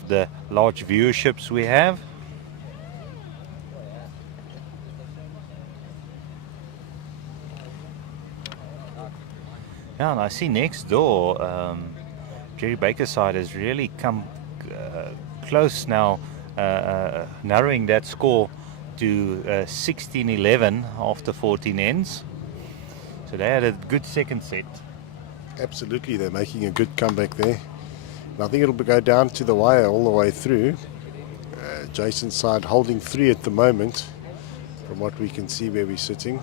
the large viewerships we have. Yeah, and I see next door, Jerry Baker's side has really come close now, narrowing that score to 16-11 after 14 ends. So they had a good second set. Absolutely, they're making a good comeback there. And I think it'll go down to the wire all the way through. Jason's side holding 3 at the moment, from what we can see where we're sitting.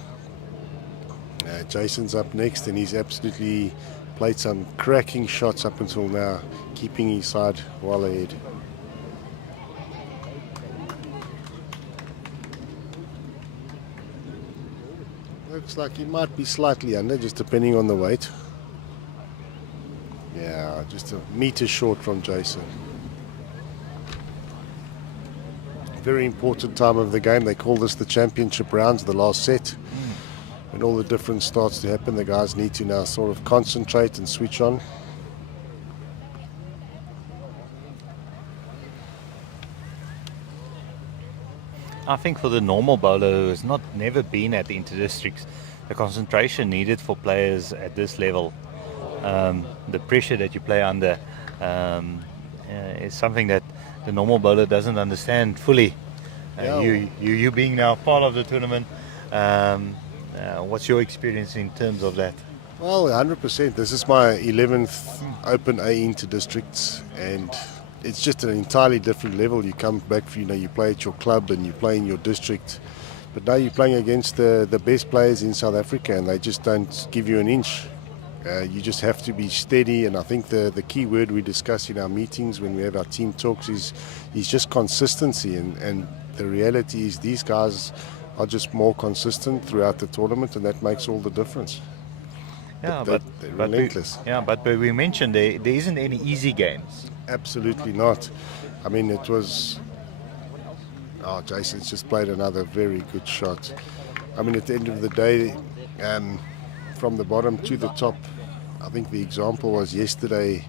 Jason's up next, and he's absolutely played some cracking shots up until now, keeping his side well ahead. Looks like he might be slightly under, just depending on the weight. Yeah, just a meter short from Jason. very important time of the game. They call this the championship rounds, the last set. When all the difference starts to happen, the guys need to now sort of concentrate and switch on. I think for the normal bowler who has never been at the inter-districts, the concentration needed for players at this level, the pressure that you play under, is something that the normal bowler doesn't understand fully. You being now part of the tournament, what's your experience in terms of that? Well, 100%. This is my 11th Open A inter-districts, and it's just an entirely different level. You come back, you play at your club and you play in your district, but now you're playing against the best players in South Africa, and they just don't give you an inch. You just have to be steady, and I think the key word we discuss in our meetings when we have our team talks is just consistency, and the reality is these guys are just more consistent throughout the tournament, and that makes all the difference. Yeah, they're relentless. But we mentioned there isn't any easy games. Absolutely not. I mean, it was... Oh, Jason's just played another very good shot. I mean, at the end of the day, from the bottom to the top, I think the example was yesterday,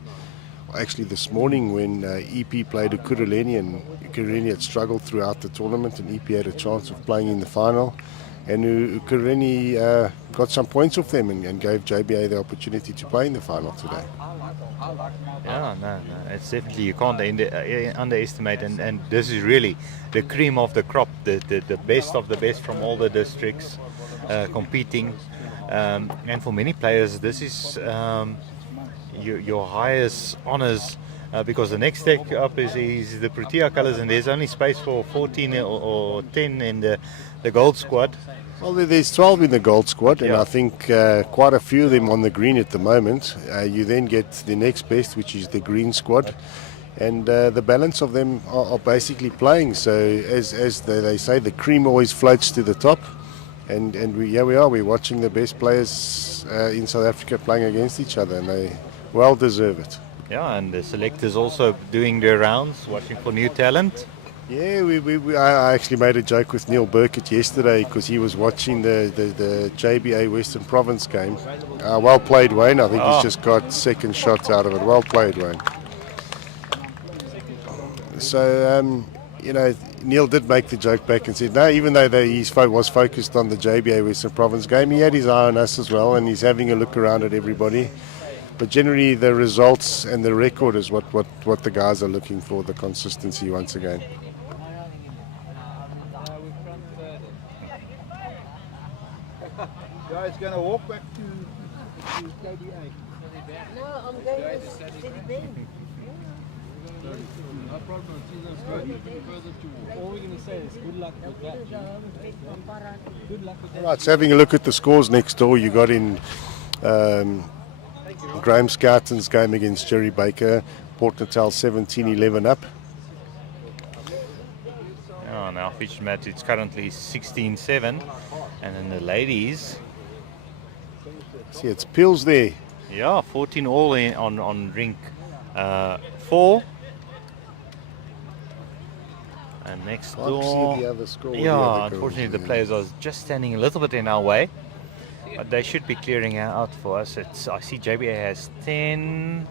actually this morning, when EP played Ukuruleni, and Ukuruleni had struggled throughout the tournament, and EP had a chance of playing in the final. And Ukuruleni got some points off them and gave JBA the opportunity to play in the final today. Yeah, no, it's definitely, you can't underestimate, and this is really the cream of the crop, the best of the best from all the districts competing, and for many players this is your highest honours, because the next step up is the Protea colours, and there's only space for 14 or 10 in the gold squad. Well, there's 12 in the gold squad, and Yeah. I think quite a few of them on the green at the moment. You then get the next best, which is the green squad, and the balance of them are basically playing. So as they say, the cream always floats to the top, and we're watching the best players in South Africa playing against each other, and they well deserve it. Yeah, and the selectors also doing their rounds, watching for new talent. Yeah, I actually made a joke with Neil Burkett yesterday because he was watching the JBA Western Province game. Well played, Wayne. I think he's just got second shots out of it. Well played, Wayne. So, Neil did make the joke back and said, no, even though he was focused on the JBA Western Province game, he had his eye on us as well, and he's having a look around at everybody. But generally, the results and the record is what the guys are looking for, the consistency once again. Guys, going to walk back to KDA. No, I'm going to City Bend. No problem, season's good. Further to walk. All we're going to say is good luck with that. Good luck with that. Right, so having a look at the scores next door, you got in Graham Scoutton's game against Jerry Baker, Port Natal 17-11 up. Oh, now featured match, it's currently 16-7, and then the ladies, See, it's Pills there. yeah, 14 all in on rink 4. And next Can't door, see the other score. yeah, unfortunately the players are just standing a little bit in our way, but they should be clearing out for us. I see JBA has 10,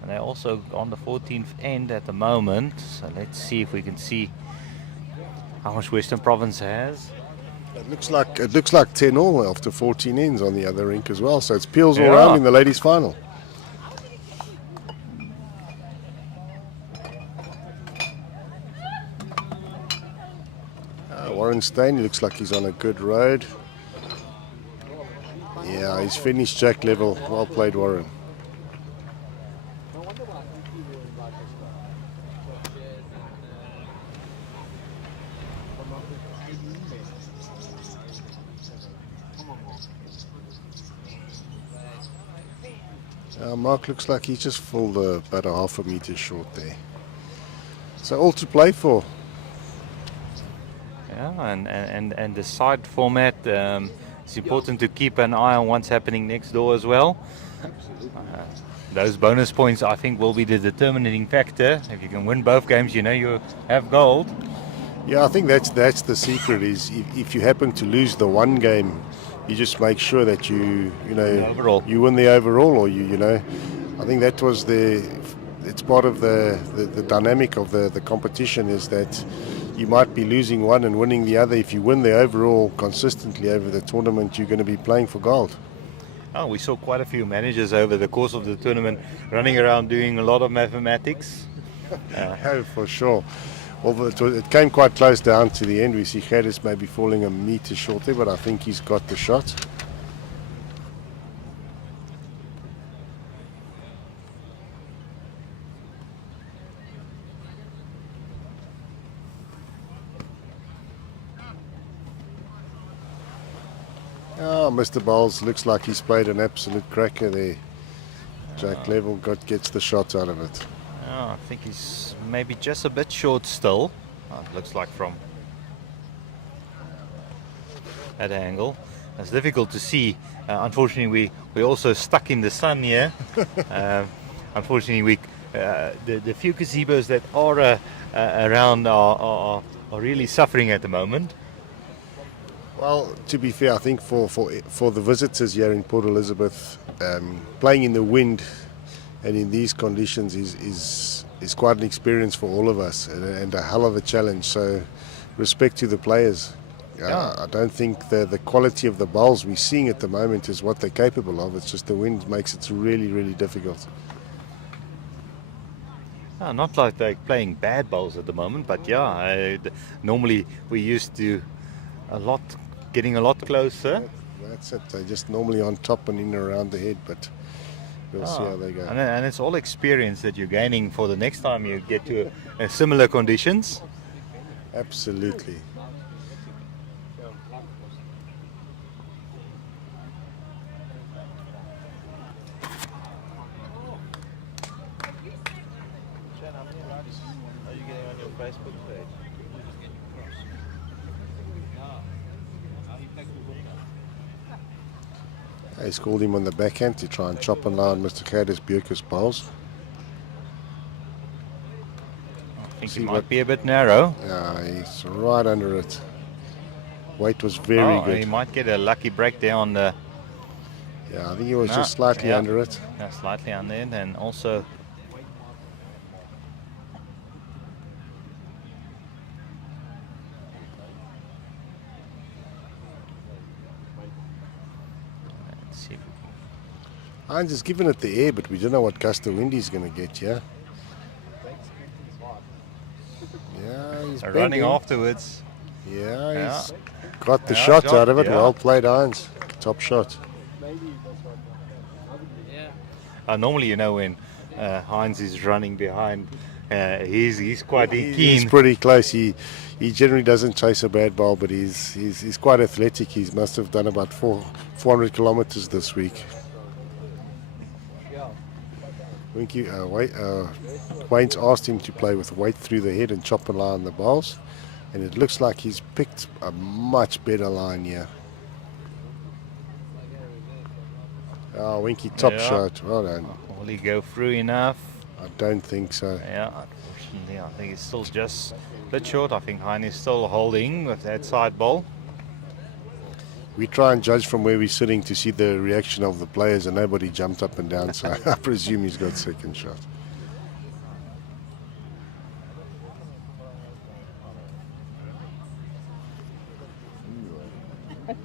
and they're also on the 14th end at the moment. So let's see if we can see how much Western Province has. It looks like 10 all after 14 ends on the other rink as well. So it's Pills all Yeah. round in the ladies' final. Warren Stain looks like he's on a good road. Yeah, he's finished jack level. Well played, Warren. Mark looks like he just pulled about a half a meter short there. So all to play for. Yeah, and the side format, it's important to keep an eye on what's happening next door as well. Those bonus points, I think, will be the determining factor. If you can win both games, you have gold. Yeah, I think that's the secret. Is if you happen to lose the one game, you just make sure that you The overall. you win the overall, or you know. I think that was it's part of the dynamic of the competition, is that you might be losing one and winning the other. If you win the overall consistently over the tournament, you're going to be playing for gold. Oh, we saw quite a few managers over the course of the tournament running around doing a lot of mathematics. Oh, for sure. Although it came quite close down to the end. We see Gerdes maybe falling a metre short there, but I think he's got the shot. Oh, Mr. Bowles looks like he's played an absolute cracker there. Jack Level gets the shot out of it. Oh, I think he's maybe just a bit short still. It looks like from that angle. It's difficult to see. Unfortunately, we're also stuck in the sun here. Unfortunately, the few gazebos that are around are really suffering at the moment. Well, to be fair, I think for the visitors here in Port Elizabeth, playing in the wind and in these conditions is quite an experience for all of us, and a hell of a challenge. So, respect to the players. I don't think the quality of the bowls we're seeing at the moment is what they're capable of. It's just the wind makes it really, really difficult. Not like they're playing bad bowls at the moment, but normally we used to getting a lot closer. That's it. They're just normally on top and in and around the head, but we'll see how they go. And it's all experience that you're gaining for the next time you get to similar conditions. Absolutely. Are you getting on your Facebook page? He's called him on the backhand to try and chop and line Mr. Gerdes Bjerke's bowls. I think he might be a bit narrow. Yeah, he's right under it. Weight was very good. He might get a lucky break there on the... Yeah, I think he was just slightly under it. Yeah, slightly under it, and also... Heinz has given it the air, but we don't know what gust of wind he's going to get, yeah? Yeah, he's running afterwards. Yeah, he's got the shot out of it. Well played, Heinz. Top shot. Normally, when Heinz is running behind, he's quite keen. He's pretty close. He generally doesn't chase a bad ball, but he's quite athletic. He must have done about 400 kilometers this week. Wayne's asked him to play with weight through the head and chop and line the bowls, and it looks like he's picked a much better line here. Oh, Winky, top shot. Well done. Will he go through enough? I don't think so. Yeah, unfortunately, I think he's still just a bit short. I think Hein is still holding with that side ball. We try and judge from where we're sitting to see the reaction of the players, and nobody jumped up and down, so I presume he's got second shot.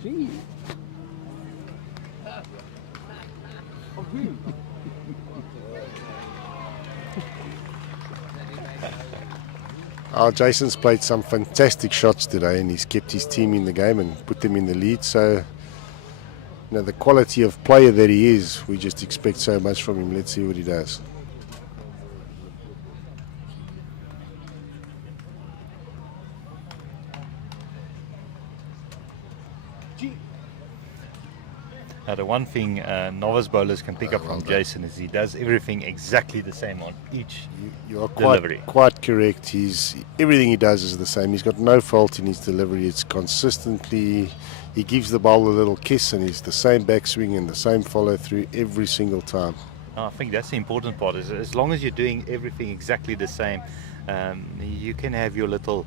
Gee. Jason's played some fantastic shots today, and he's kept his team in the game and put them in the lead. So, the quality of player that he is, we just expect so much from him. Let's see what he does. Now, the one thing novice bowlers can pick up from Jason is he does everything exactly the same on each You are delivery. quite correct. Everything he does is the same. He's got no fault in his delivery. It's consistently, he gives the ball a little kiss, and it's the same backswing and the same follow through every single time. I think that's the important part. Is as long as you're doing everything exactly the same, You can have your little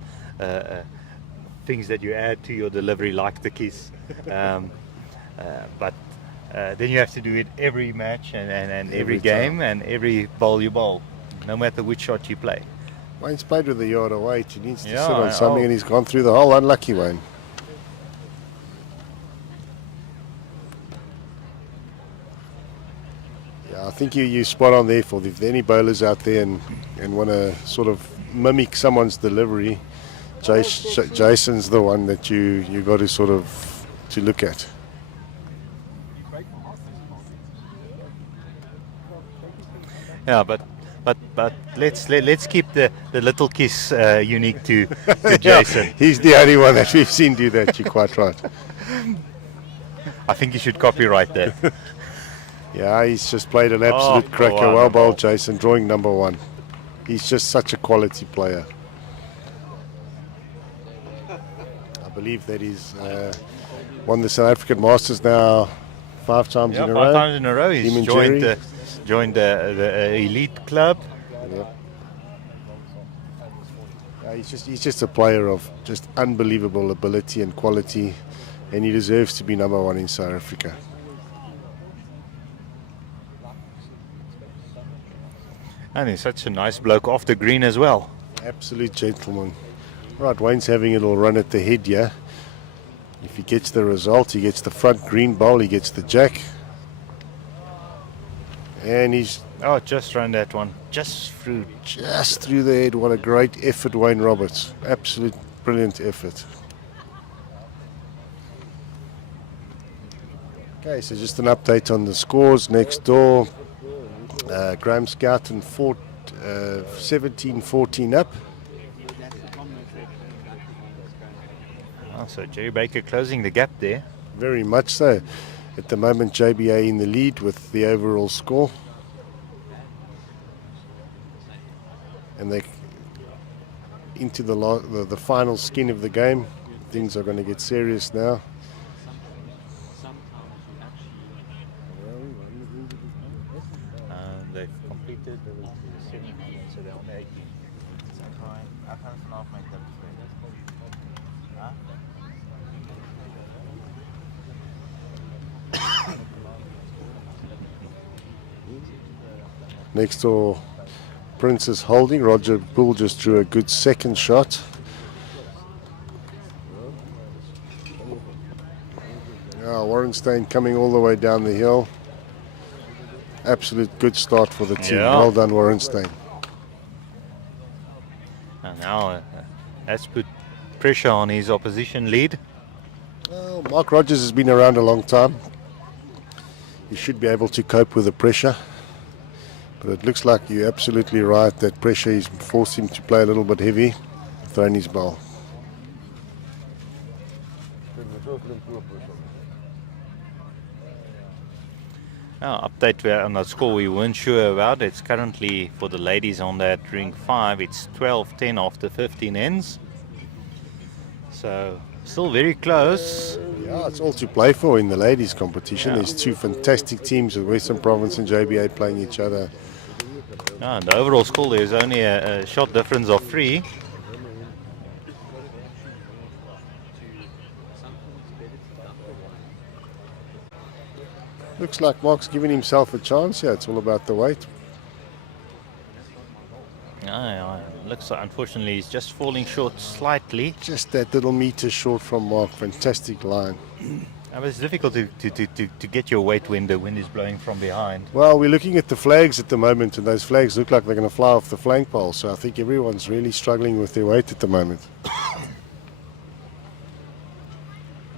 things that you add to your delivery, like the kiss. But then you have to do it every match and every game and every bowl you bowl, no matter which shot you play. Wayne's played with a yard of weight. He needs to Yeah, sit on something, and he's gone through the hole. Unlucky Wayne. Yeah, I think you spot on there. For if there are any bowlers out there and want to sort of mimic someone's delivery, Jason's the one that you got to sort of to look at. Yeah, but let's keep the little kiss unique to Jason. Yeah, he's the only one that we've seen do that. You're quite right. I think you should copyright that. Yeah, he's just played an absolute cracker. Well bowled, Jason, drawing number 1. He's just such a quality player. I believe that he's won the South African Masters now 5 times in a row. 5 times in a row. He's joined the elite club. Yep. He's just a player of just unbelievable ability and quality, and he deserves to be number 1 in South Africa. And he's such a nice bloke off the green as well. Absolute gentleman. Right, Wayne's having a little run at the head here. If he gets the result, he gets the front green bowl, he gets the jack. And he's just run that one. Just through the head. What a great effort, Wayne Roberts. Absolute brilliant effort. Okay, so just an update on the scores next door. Graham Scouten 17-14 up. So Jerry Baker closing the gap there. Very much so. At the moment, JBA in the lead with the overall score. And they into the final skin of the game. Things are going to get serious now. They've completed the 700, so they're on the 18. Next door, Princess holding. Roger Bull just drew a good second shot. Warrenstein coming all the way down the hill. Absolute good start for the team. Yeah. Well done, Warrenstein. And now that's put pressure on his opposition lead. Well, Mark Rogers has been around a long time. He should be able to cope with the pressure. But it looks like you're absolutely right. That pressure has forced him to play a little bit heavy, throwing his ball. Now, update on the score we weren't sure about. It's currently for the ladies on that ring 5. It's 12-10 after 15 ends. So still very close. Yeah, it's all to play for in the ladies competition. Yeah. There's 2 fantastic teams with Western Province and JBA playing each other. And the overall score, there's only a shot difference of 3. Looks like Mark's giving himself a chance. Yeah, it's all about the weight. Looks like, unfortunately, he's just falling short slightly. Just that little meter short from Mark. Fantastic line. It's difficult to get your weight when the wind is blowing from behind. Well, we're looking at the flags at the moment, and those flags look like they're going to fly off the flagpole. So I think everyone's really struggling with their weight at the moment.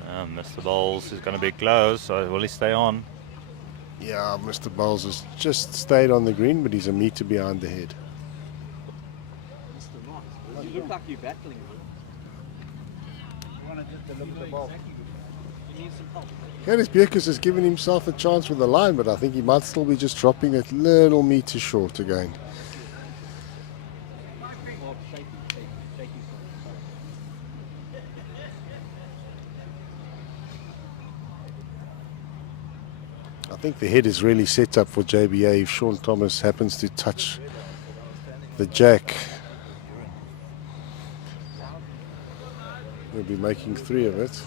Mr. Bowles is going to be close, so will he stay on? Yeah, Mr. Bowles has just stayed on the green, but he's a meter behind the head. You look like you're battling. You want to just deliver the ball. You need some help. Gerdus Bierkes has given himself a chance with the line, but I think he might still be just dropping that little meter short again. I think the head is really set up for JBA if Sean Thomas happens to touch the jack. He'll be making 3 of it.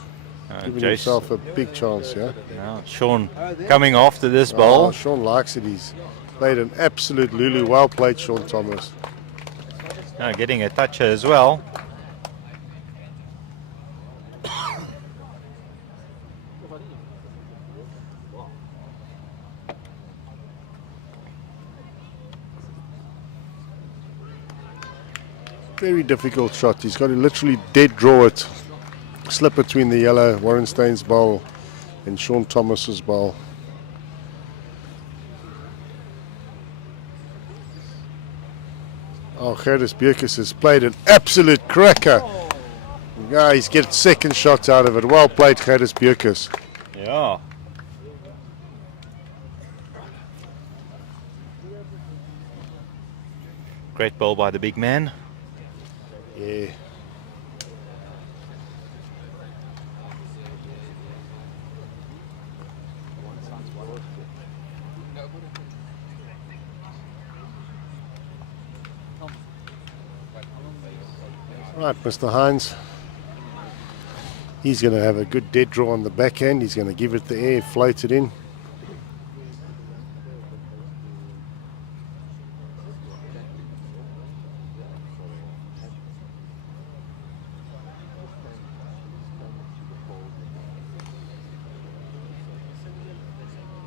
Giving Jason, himself a big chance, yeah? now Sean coming after this Oh, bowl. Sean likes it. He's played an absolute Lulu. Well played, Sean Thomas. Now getting a toucher as well. Very difficult shot. He's got to literally dead draw it. Slip between the yellow, Warren Staines bowl, and Sean Thomas's bowl. Oh, Gerdes Bierkes has played an absolute cracker. Yeah, he's getting second shot out of it. Well played, Gerdes Bierkes. Yeah. Great ball by the big man. Yeah. Right, Mr. Hines. He's going to have a good dead draw on the backhand. He's going to give it the air, float it in.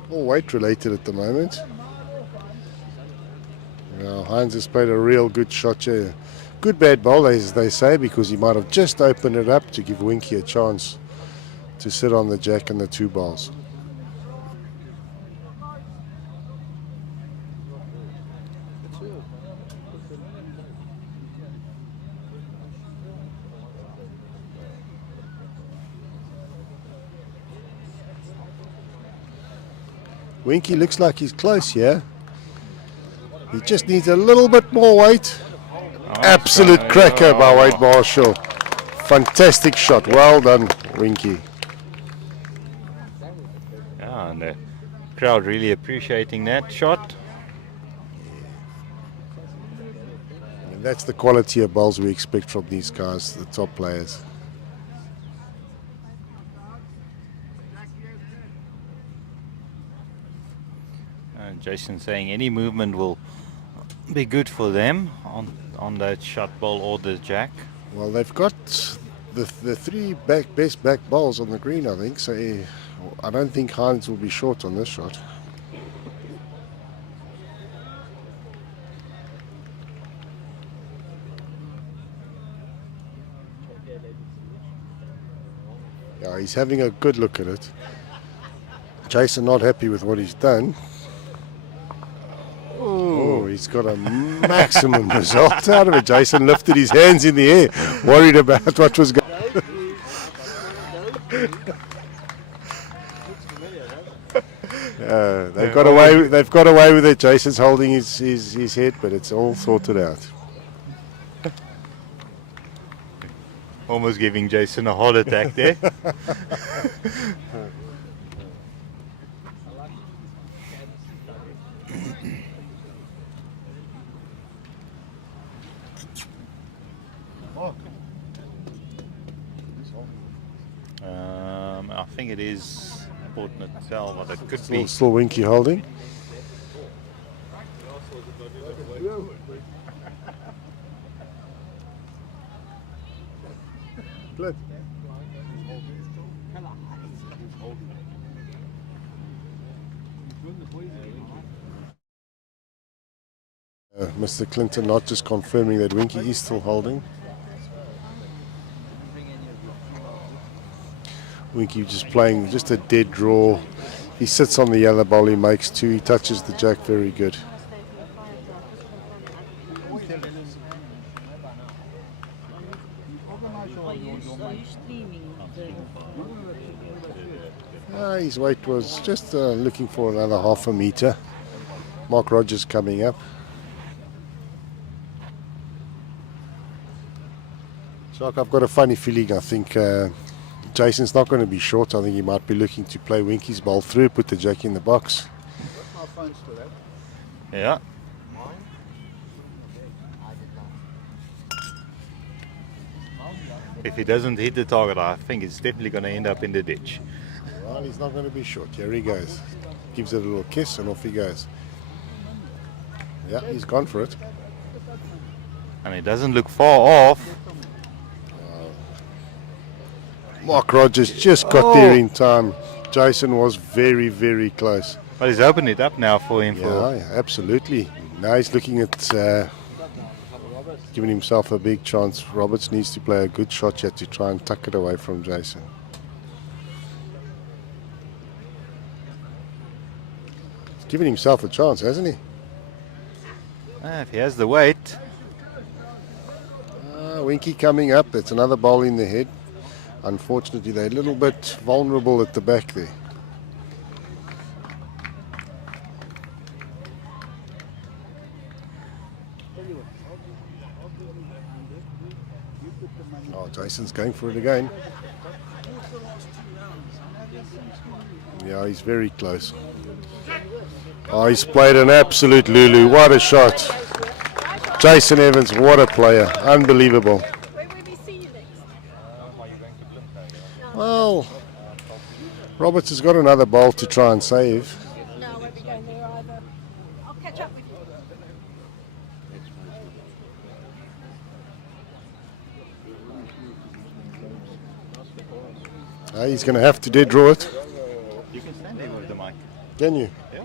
All weight related at the moment. Now, Hines has played a real good shot here. Good bad bowl, as they say, because he might have just opened it up to give Winky a chance to sit on the jack and the 2 balls. Winky looks like he's close here. He just needs a little bit more weight. Absolute cracker by Wade Marshall. Fantastic shot. Well done, Winky. Yeah, and the crowd really appreciating that shot. And that's the quality of bowls we expect from these guys, the top players. Jason saying any movement will be good for them on that shot ball or the jack. Well, they've got the 3 best back bowls on the green, I think. So I don't think Hines will be short on this shot. Yeah, he's having a good look at it. Jason not happy with what he's done. Oh, he's got a maximum result out of it. Jason lifted his hands in the air, worried about what was going on. They've got away with it. Jason's holding his head, but it's all sorted out. Almost giving Jason a heart attack there. I think it is Port Natal, but it could be. Still Winky holding. Mr. Clinton not just confirming that Winky is still holding. Winky just playing just a dead draw. He sits on the yellow bowl, he makes 2, he touches the jack very good. His weight was just looking for another half a meter. Mark Rogers coming up. Shark, I've got a funny feeling. I think Jason's not going to be short. I think he might be looking to play Winky's ball through, put the jack in the box. Yeah. if he doesn't hit the target, I think it's definitely going to end up in the ditch. Well, he's not going to be short. Here he goes. Gives it a little kiss and off he goes. Yeah, he's gone for it. And it doesn't look far off. Mark Rogers just got there in time. Jason was very, very close. But he's opened it up now for him. Yeah, absolutely. Now he's looking at giving himself a big chance. Roberts needs to play a good shot here to try and tuck it away from Jason. He's giving himself a chance, hasn't he? If he has the weight. Winky coming up. That's another bowl in the head. Unfortunately, they're a little bit vulnerable at the back there. Oh, Jason's going for it again. Yeah, he's very close. Oh, he's played an absolute Lulu. What a shot. Jason Evans, what a player. Unbelievable. Where will we see you next? Well, Roberts has got another bowl to try and save. No, I won't be going there either. I'll catch up with you. He's going to have to dead draw it. You can stand there with the mic. Can you? Yeah.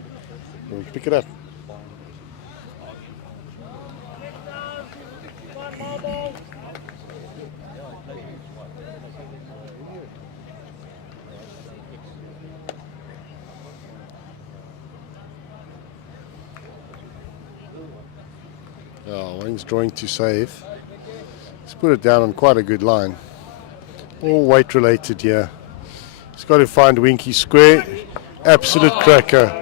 We'll pick it up. Oh, Wayne's drawing to save. He's put it down on quite a good line. All weight related here. He's got to find Winky square. Absolute cracker.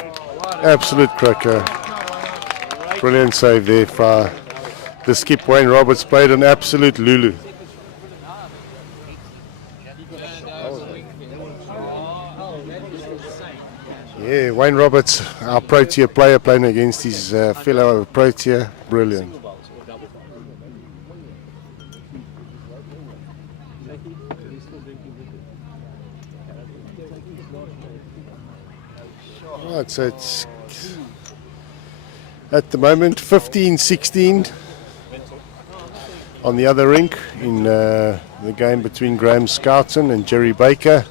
Absolute cracker. Brilliant save there for the skip. Wayne Roberts played an absolute Lulu. Yeah, Wayne Roberts, our Protea player, playing against his fellow Protea. Brilliant. Right, so it's at the moment 15-16 on the other rink in the game between Graham Scoutson and Jerry Baker.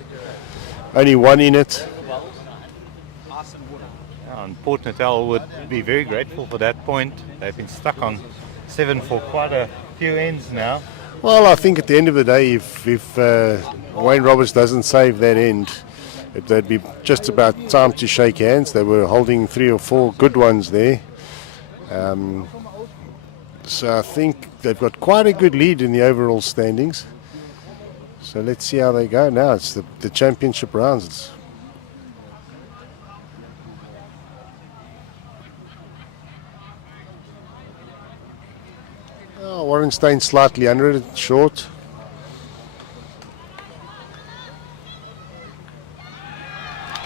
Only one in it. And Port Natal would be very grateful for that point. They've been stuck on 7 for quite a few ends now. Well, I think at the end of the day, if Wayne Roberts doesn't save that end, it'd be just about time to shake hands. They were holding 3 or 4 good ones there. So I think they've got quite a good lead in the overall standings. So let's see how they go now. It's the championship rounds. Oh, Warrenstein slightly under it, short.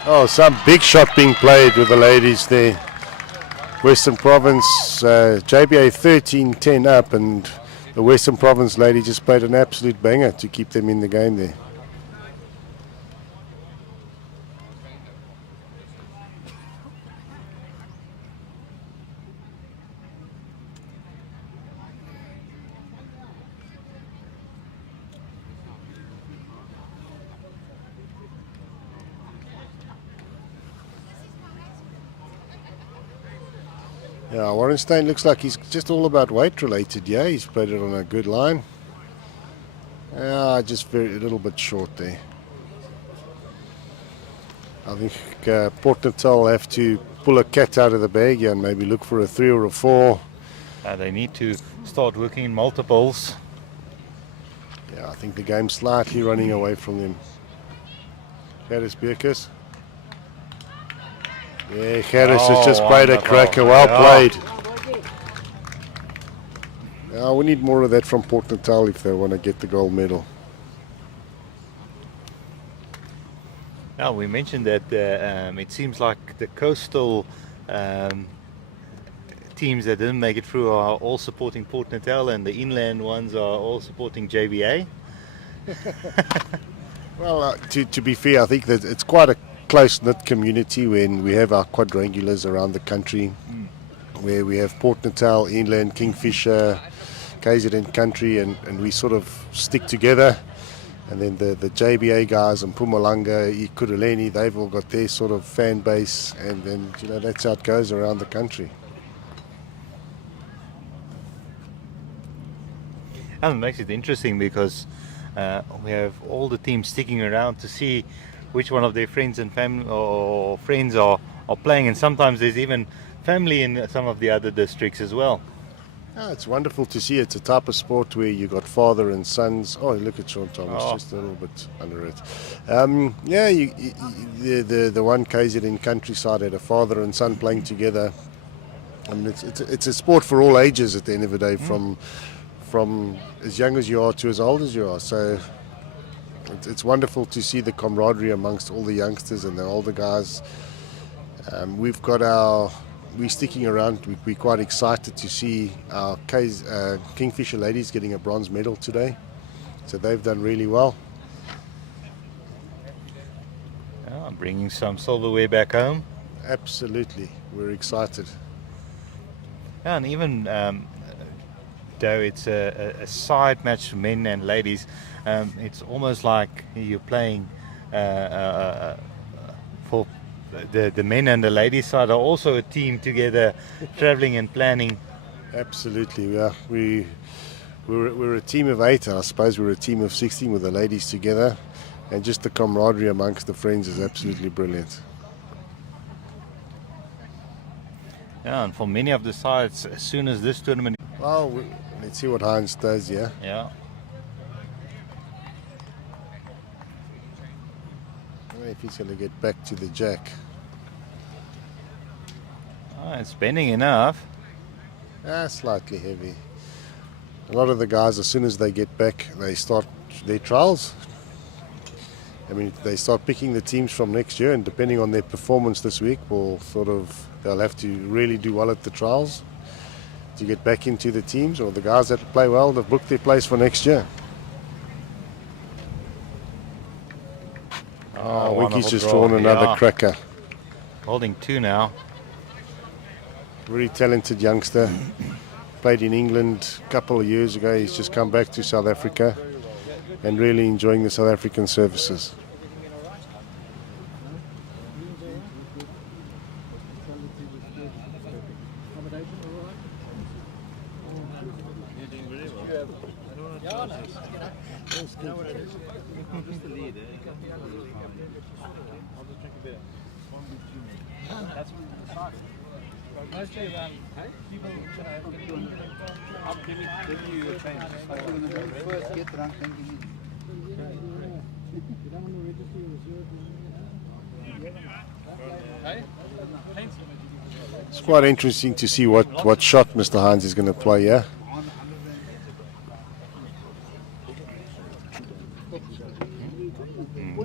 Oh, some big shot being played with the ladies there. Western Province, JBA 13-10 up, and the Western Province lady just played an absolute banger to keep them in the game there. Yeah, Warrenstein looks like he's just all about weight related. Yeah, he's played it on a good line. Just a little bit short there. I think Port Natal have to pull a cat out of the bag here and maybe look for a 3 or a 4. They need to start working in multiples. Yeah, I think the game's slightly running away from them. Harris Beerkus. Yeah, Harris has just played a cracker. Well played. We need more of that from Port Natal if they want to get the gold medal. Now, we mentioned that it seems like the coastal teams that didn't make it through are all supporting Port Natal, and the inland ones are all supporting JBA. Well, to be fair, I think that it's quite a close-knit community when we have our quadrangulars around the country, where we have Port Natal, Inland, Kingfisher, KZN country, and we sort of stick together. And then the JBA guys in Mpumalanga, Ikuruleni, they've all got their sort of fan base, and then that's how it goes around the country. And it makes it interesting because we have all the teams sticking around to see which one of their friends and family or friends are playing, and sometimes there's even family in some of the other districts as well. It's wonderful to see. It's a type of sport where you got father and sons. Oh, look at Sean Thomas, just a little bit under it. The one KZN countryside had a father and son playing together. I mean, it's a sport for all ages at the end of the day, from as young as you are to as old as you are. So it's wonderful to see the camaraderie amongst all the youngsters and the older guys. We're sticking around. We're quite excited to see our Kingfisher ladies getting a bronze medal today. So they've done really well. Bringing some silverware back home. Absolutely. We're excited. And even though it's a side match for men and ladies, it's almost like you're playing for the men and the ladies side are also a team together, traveling and planning. Absolutely, yeah. We're a team of 8. I suppose we're a team of 16 with the ladies together, and just the camaraderie amongst the friends is absolutely brilliant. Yeah, and for many of the sides, as soon as this tournament. Well, let's see what Heinz does, yeah. Yeah. If he's going to get back to the jack. It's bending enough. Slightly heavy. A lot of the guys, as soon as they get back, they start their trials. I mean, they start picking the teams from next year, and depending on their performance this week, they'll have to really do well at the trials to get back into the teams, or the guys that play well, they've booked their place for next year. Winky's just drawn another cracker. Holding 2 now. Very talented youngster. Played in England a couple of years ago. He's just come back to South Africa and really enjoying the South African services. It's quite interesting to see what shot Mr. Heinz is going to play here.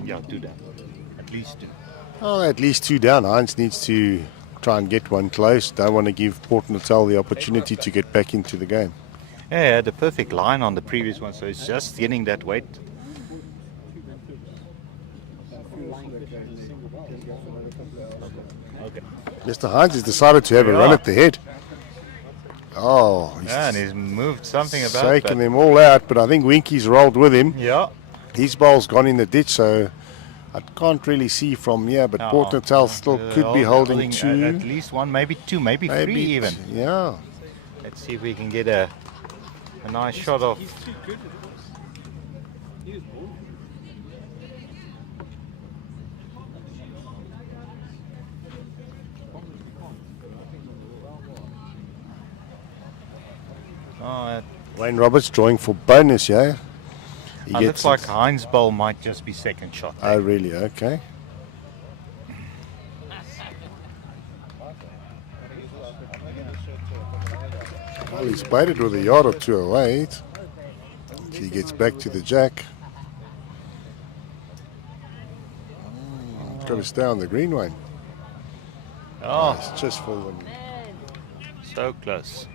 Yeah, 2 down. At least 2. Oh, at least 2 down. Heinz needs to try and get one close. Don't want to give Port Natal the opportunity to get back into the game. Yeah, the perfect line on the previous one, so it's just getting that weight. Okay. Mr. Heinz has decided to have a run at the head. Oh, and he's moved something about shaking them all out, but I think Winky's rolled with him. Yeah. His ball's gone in the ditch, so I can't really see from here, but Port Natal still could be holding 2. At least 1, maybe 2, maybe 3 even. Yeah. Let's see if we can get a nice shot of. Wayne Roberts drawing for bonus, yeah? It looks like Heinz' ball might just be second shot. Oh, really? Okay. Well, he's played it with a yard or 2 away. He gets back to the jack. Got to stay on the green one. Oh, it's just fallen. So close.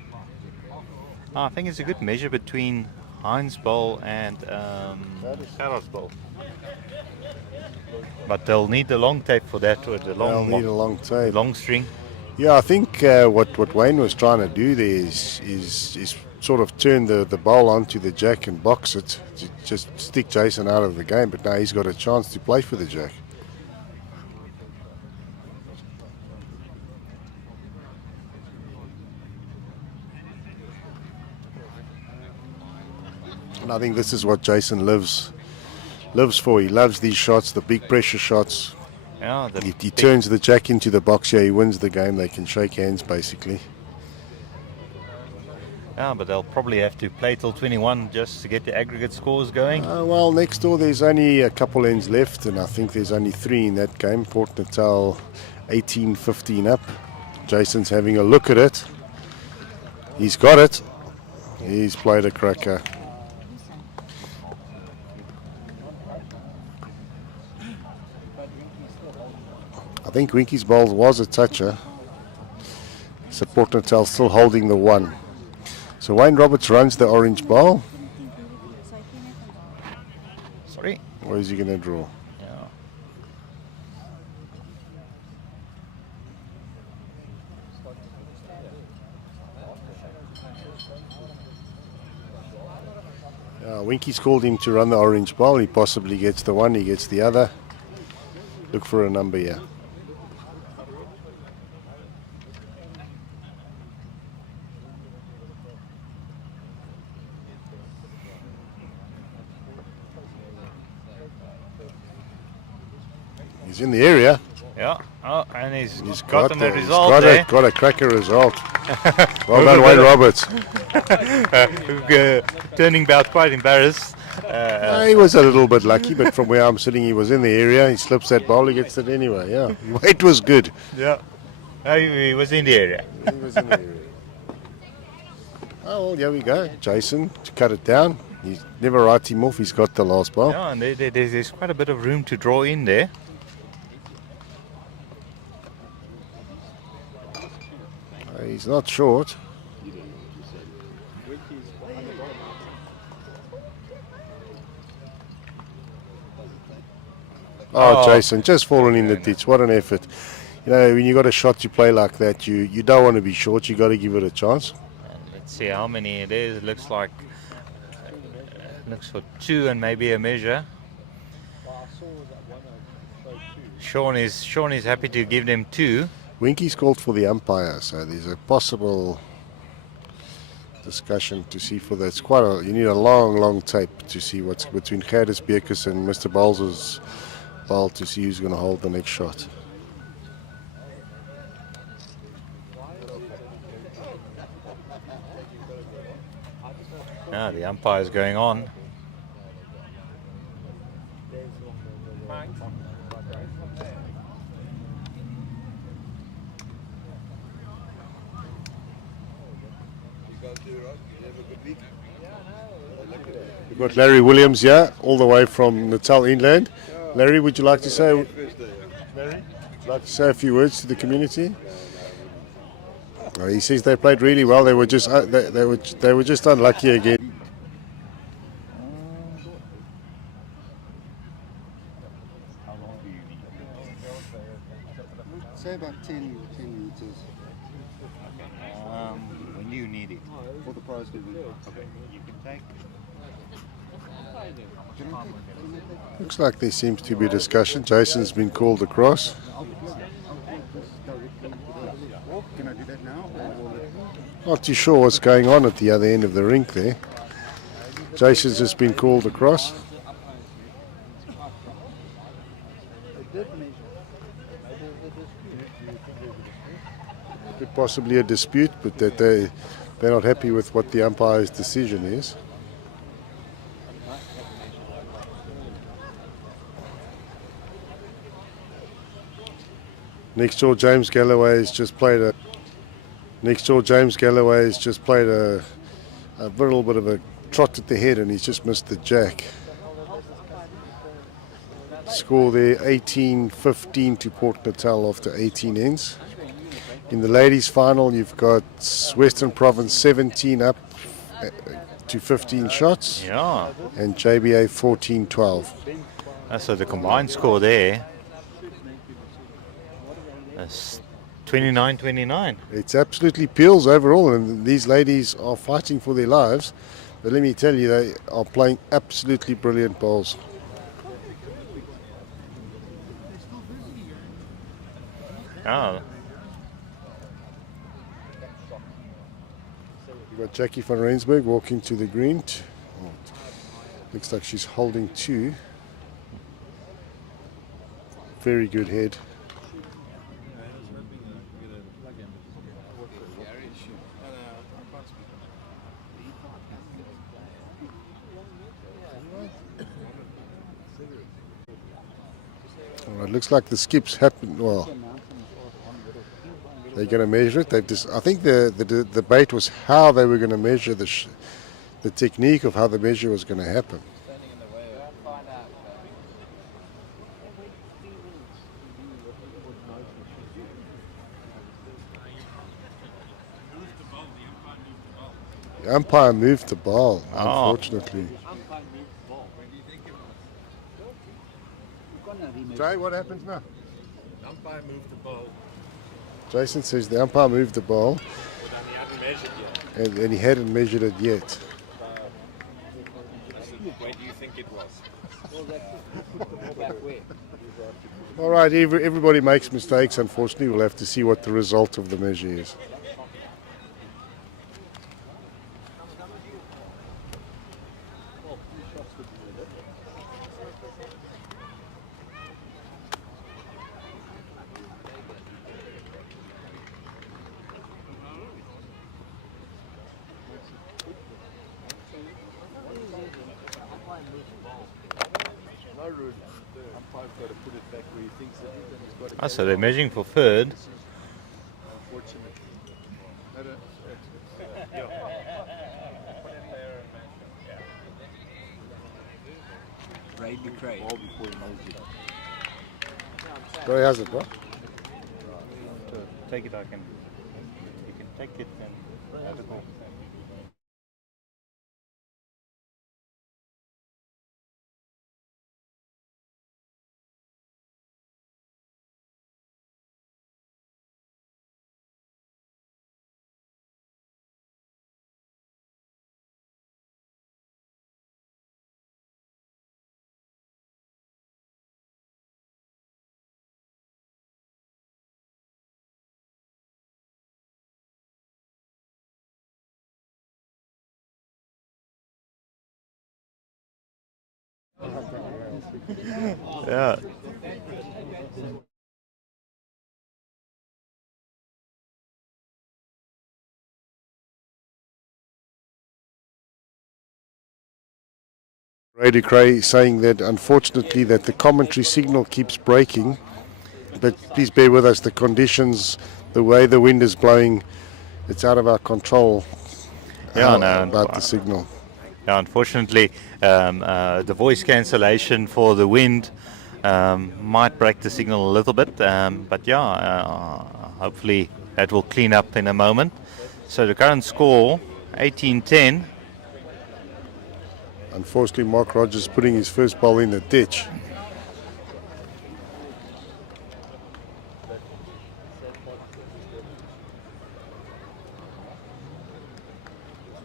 I think it's a good measure between Heinz Bowl and Carlos Bowl. But they'll need the long tape for that, or the They'll need a long tape. long string. Yeah, I think what Wayne was trying to do there is sort of turn the bowl onto the jack and box it, to just stick Jason out of the game. But now he's got a chance to play for the jack. And I think this is what Jason lives for. He loves these shots, the big pressure shots. Yeah, He turns the jack into the box here, he wins the game. They can shake hands basically. Yeah, but they'll probably have to play till 21 just to get the aggregate scores going. Well, next door there's only a couple ends left, and I think there's only 3 in that game. Port Natal 18-15 up. Jason's having a look at it. He's got it. He's played a cracker. I think Winky's bowl was a toucher. So Port Natal still holding the 1. So Wayne Roberts runs the orange bowl. Sorry. Where is he going to draw? Winky's called him to run the orange bowl. He possibly gets the 1, he gets the other. Look for a number here. He's in the area. Yeah. Oh, and he's gotten a he's result got there. Got a cracker result. Well done, Wayne Roberts. Turning about quite embarrassed. He was a little bit lucky, but from where I'm sitting, he was in the area. He slips that bowl, he gets it anyway. Yeah, weight was good. Yeah. He was in the area. He was in the area. Oh, well, here we go. Jason to cut it down. He's never write him off. He's got the last bowl. Yeah, and there's quite a bit of room to draw in there. He's not short. Oh, Jason, just fallen in the ditch. What an effort. You know, when you got a shot to play like that, you don't want to be short. You got to give it a chance. And let's see how many it is. It looks like looks for 2 and maybe a measure. Sean is happy to give them 2. Winky's called for the umpire, so there's a possible discussion to see for that. It's quite a, you need a long tape to see what's between Gerdes Bekes and Mr. Balz's ball to see who's going to hold the next shot. Ah, the umpire's going on. We've got Larry Williams here, all the way from Natal inland. Larry, would you like to say? Larry, would you like to say a few words to the community? He says they played really well. They were just they were just unlucky again. Say about 10 meters. When you need it. For the prize giving. Okay, you can take. Looks like there seems to be discussion. Jason's been called across. Can I do that now? Not too sure what's going on at the other end of the rink there. Jason's just been called across. Could possibly a dispute, but that they're not happy with what the umpire's decision is. Next door, James Galloway has just played a. A little bit of a trot at the head, and he's just missed the jack. Score there 18-15 to Port Natal after 18 ends. In the ladies' final, you've got Western Province 17 up, to 15 shots, Yeah. and JBA 14-12. So the combined score there is 29-29. It's absolutely peels overall, and these ladies are fighting for their lives. But let me tell you, they are playing absolutely brilliant bowls. Oh, We've got Jackie van Rensburg walking to the green. Looks like she's holding two. Very good head. Well, it looks like the skips happen. Well, they're going to measure it. I think the debate was how they were going to measure the technique of how the measure was going to happen. The umpire moved the ball, unfortunately. Jay, what happens now? The umpire moved the ball, Jason says the umpire moved the ball, but he hadn't measured yet. and he hadn't measured it yet. Where do you think it was? All right, everybody makes mistakes. Unfortunately, we'll have to see what the result of the measure is. So they're measuring for third. Gray has it, bro. Take it, you can take it and have a go. Yeah. Brady Cray saying that unfortunately that the commentary signal keeps breaking, but please bear with us. The conditions, the way the wind is blowing, it's out of our control. About the signal. Yeah, unfortunately, the voice cancellation for the wind might break the signal a little bit, but yeah, hopefully that will clean up in a moment. So the current score, 18-10. Unfortunately, Mark Rogers putting his first ball in the ditch.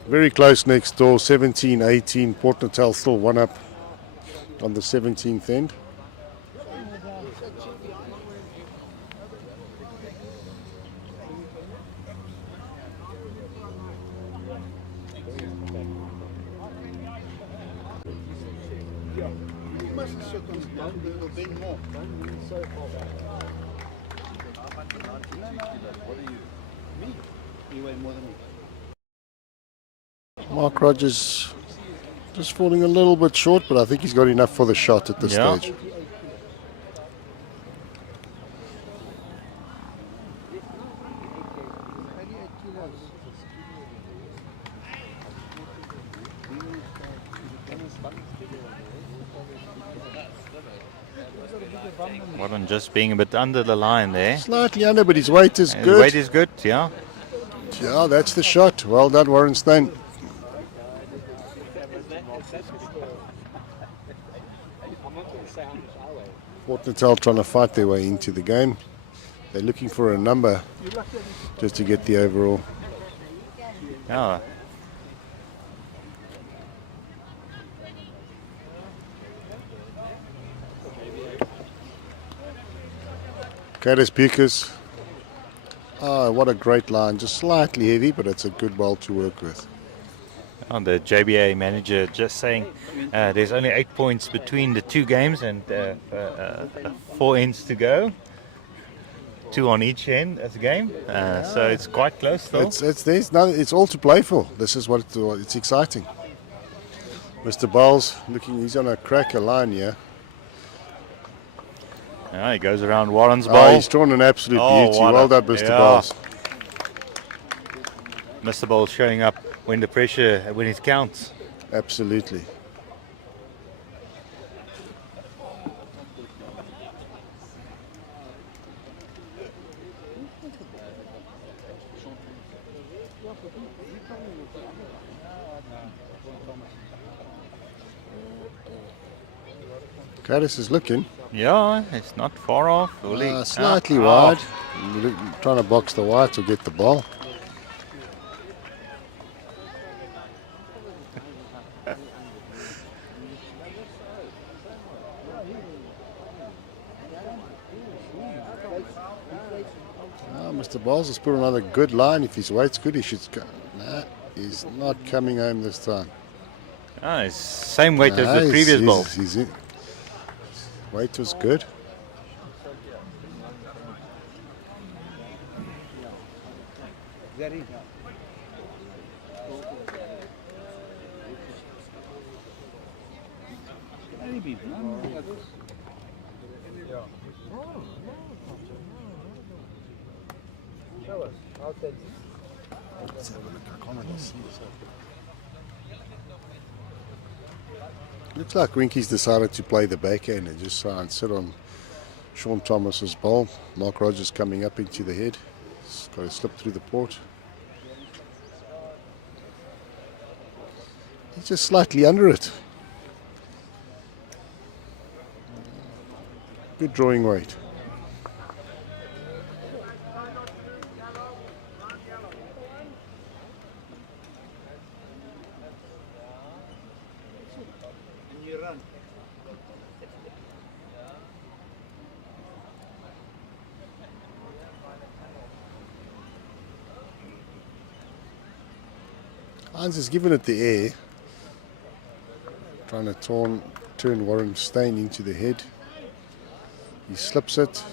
Very close next door, 17-18. Port Natal still one up on the 17th end. Mark Rogers just falling a little bit short, but I think he's got enough for the shot at this stage. Well, and just being a bit under the line there. Slightly under, but his weight is good. His weight is good, yeah. Yeah, that's the shot. Well done, Warren Stein. Port Natal trying to fight their way into the game. They're looking for a number just to get the overall. Yeah. Curtis Pukas. Oh, what a great line. Just slightly heavy, but it's a good ball to work with. On the JBA manager just saying there's only 8 points between the two games and 4 ends to go. 2 on each end as a game, so it's quite close still. It's all to play for. This is what it's exciting. Mr. Bowles he's on a cracker line here. He goes around Warren's ball. He's drawn an absolute beauty. Well done, Mr. Bowles. Mr. Bowles showing up when it counts. Absolutely. Curtis is looking. Yeah, it's not far off. Slightly wide. Trying to box the wide to get the ball. Mr. Bowles has put another good line. If his weight's good, he should go. Nah, he's not coming home this time. It's same weight as the previous ball. His weight was good. Let's have a look. I can't really see. Looks like Winky's decided to play the backhand and just try and sit on Sean Thomas's ball. Mark Rogers coming up into the head. He's got to slip through the port. He's just slightly under it. Good drawing weight. Hans has given it the air, trying to turn Warren Steyn into the head. He slips it.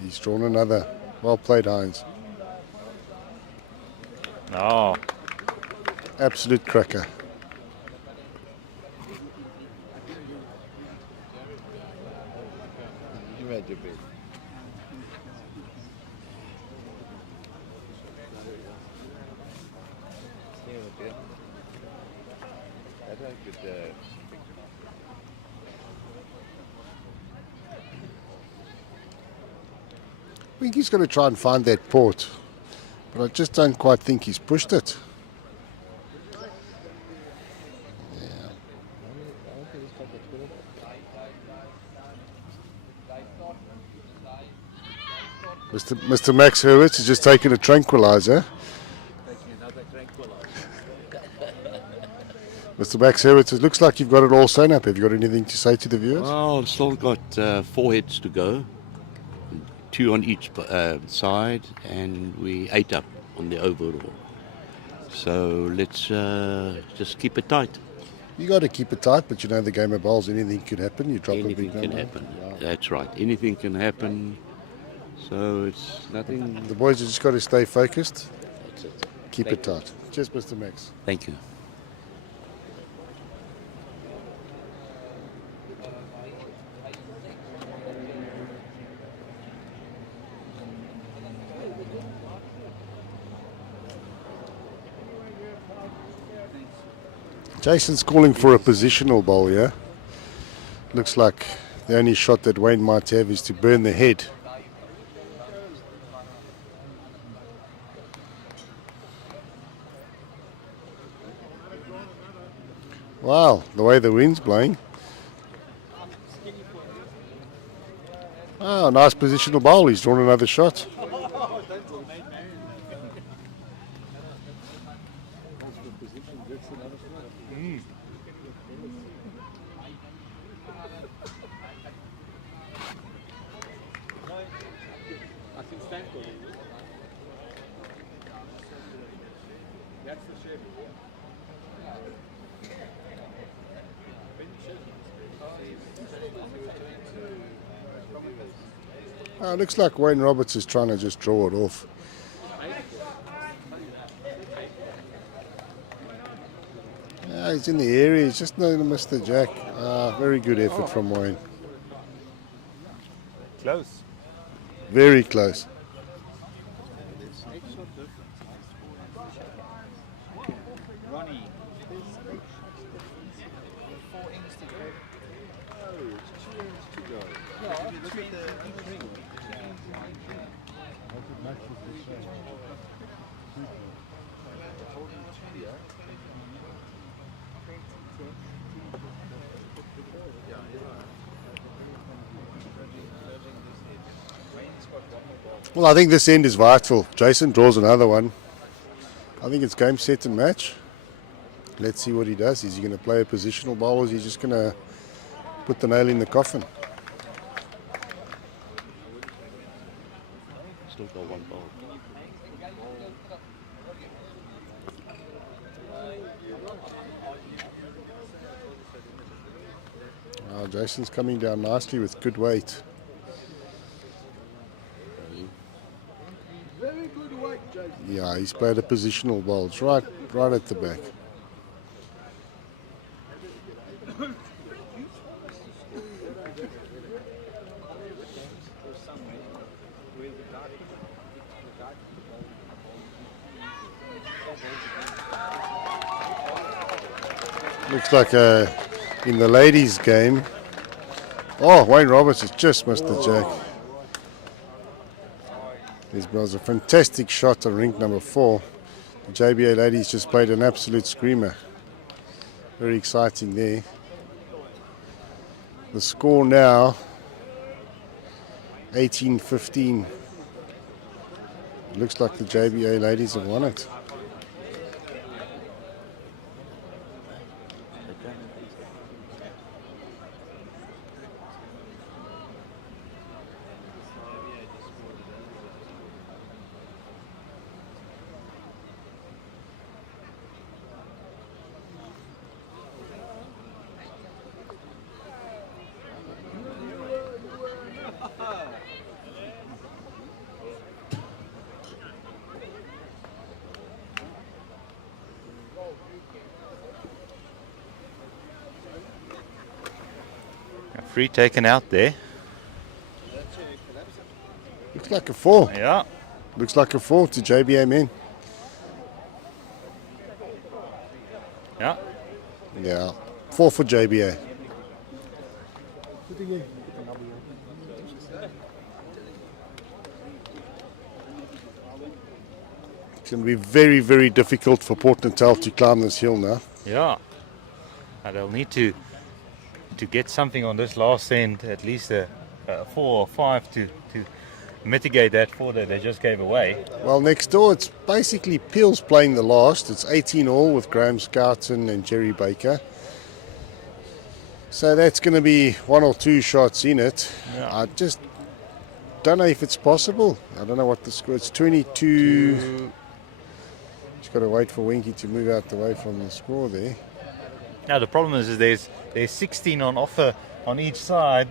He's drawn another. Well played, Hines. Oh. Absolute cracker. You had your bed. I think he's going to try and find that port, but I just don't quite think he's pushed it. Yeah. Mr. Max Hurwitz has just taken a tranquilizer. Mr. Max Hurwitz, it looks like you've got it all sewn up. Have you got anything to say to the viewers? Well, I've still got 4 heads to go. 2 on each side, and we 8 up on the overall. So let's just keep it tight. You got to keep it tight, but you know the game of bowls, anything could happen. You drop Anything a big can number. happen. That's right. Anything can happen. So it's nothing. The boys have just got to stay focused. That's it. Keep it tight. Cheers, Mr. Max. Thank you. Jason's calling for a positional bowl here. Looks like the only shot that Wayne might have is to burn the head. Wow, the way the wind's blowing. Oh, nice positional bowl. He's drawn another shot. Looks like Wayne Roberts is trying to just draw it off. He's in the area. He's just not going to miss the jack. Very good effort from Wayne. Close. Very close. Well, I think this end is vital. Jason draws another one. I think it's game, set and match. Let's see what he does. Is he going to play a positional bowl or is he just going to put the nail in the coffin? Still got one ball. Jason's coming down nicely with good weight. Very good weight, Jason. Yeah, he's played a positional bowl. It's right at the back. Looks like in the ladies' game. Oh, Wayne Roberts has just missed the jack. This was a fantastic shot on rink number 4. The JBA ladies just played an absolute screamer. Very exciting there. The score now 18-15. Looks like the JBA ladies have won it. Free taken out there. Looks like a 4. Yeah. Looks like a 4 to JBA men. Yeah. Yeah. 4 for JBA. It's going to be very, very difficult for Port Natal to climb this hill now. Yeah. And they'll need to get something on this last end, at least a 4 or 5 to mitigate that 4 that they just gave away. Well, next door, it's basically Peel's playing the last. It's 18 all with Graham Scouten and Jerry Baker. So that's going to be 1 or 2 shots in it. Yeah. I just don't know if it's possible. I don't know what the score. It's 22. Just got to wait for Winky to move out the way from the score there. Now the problem is there's 16 on offer on each side.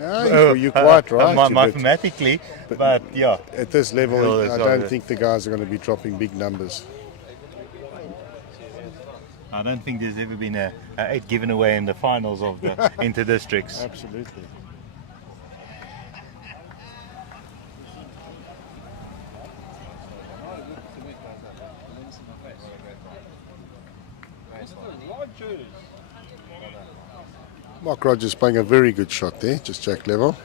No, you're quite right. Mathematically, but yeah. At this level, Well, I don't think the guys are going to be dropping big numbers. I don't think there's ever been a 8 given away in the finals of the inter-districts. Absolutely. Mark Rogers playing a very good shot there, just jack level.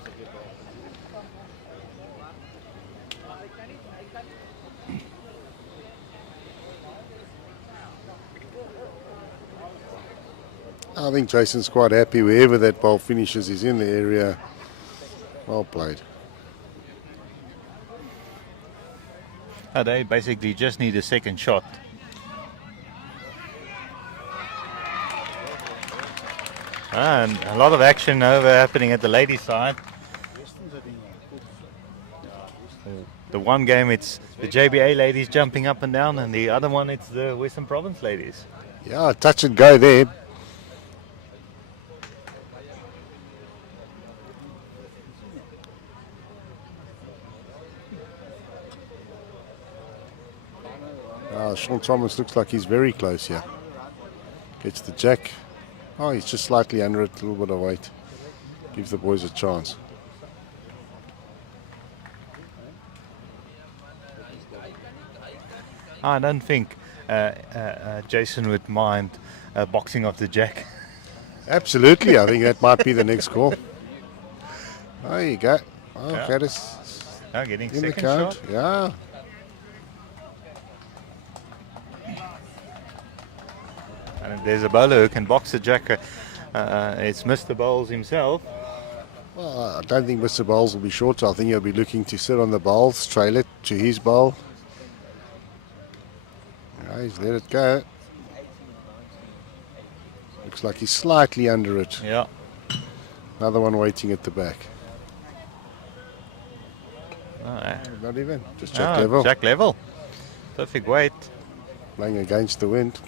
I think Jason's quite happy wherever that ball finishes. He's in the area Well played. They basically just need a second shot. And a lot of action over happening at the ladies' side. The one game it's the JBA ladies jumping up and down, and the other one it's the Western Province ladies. Yeah, touch and go there. Sean Thomas looks like he's very close here. Gets the jack. Oh, he's just slightly under it, a little bit of weight. Gives the boys a chance. I don't think Jason would mind boxing off the jack. Absolutely, I think that might be the next call. There you go. Oh, Yeah. Gaddis Now getting in the second count. shot. Yeah. And if there's a bowler who can box the jack, it's Mr. Bowles himself. Well, I don't think Mr. Bowles will be short. I think he'll be looking to sit on the bowls, trail it to his bowl. Yeah, he's let it go. Looks like he's slightly under it. Yeah. Another one waiting at the back. Ah, Not even, just jack level. Jack level. Perfect weight. Playing against the wind.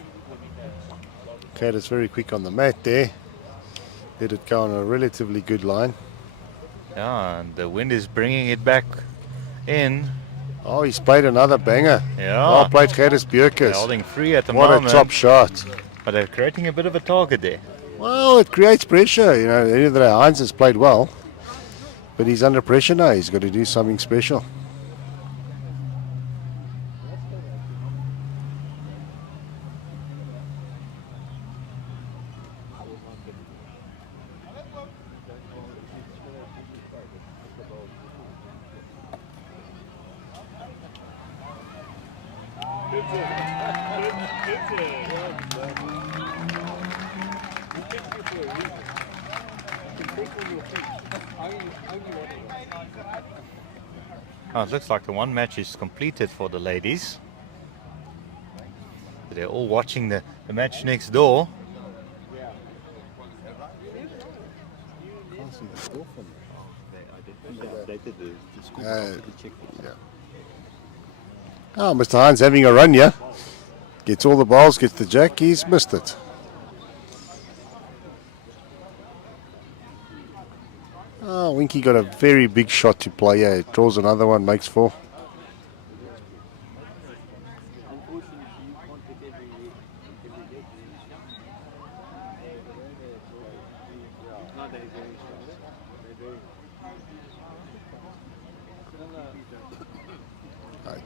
Cat is very quick on the mat there. Let it go on a relatively good line. Yeah, and the wind is bringing it back in. Oh, he's played another banger. Yeah. Well played, Gerris They're Bierkes. holding free at the What moment. a top shot. But they're creating a bit of a target there. Well, it creates pressure. You know, at the end of the day, Heinz has played well. But he's under pressure now. He's got to do something special. Oh, it looks like the one match is completed for the ladies. They're all watching the match next door. Oh, Mr. Heinz having a run here. Gets all the balls, gets the jack. He's missed it. Oh, Winky got a very big shot to play here. It draws another one, makes 4.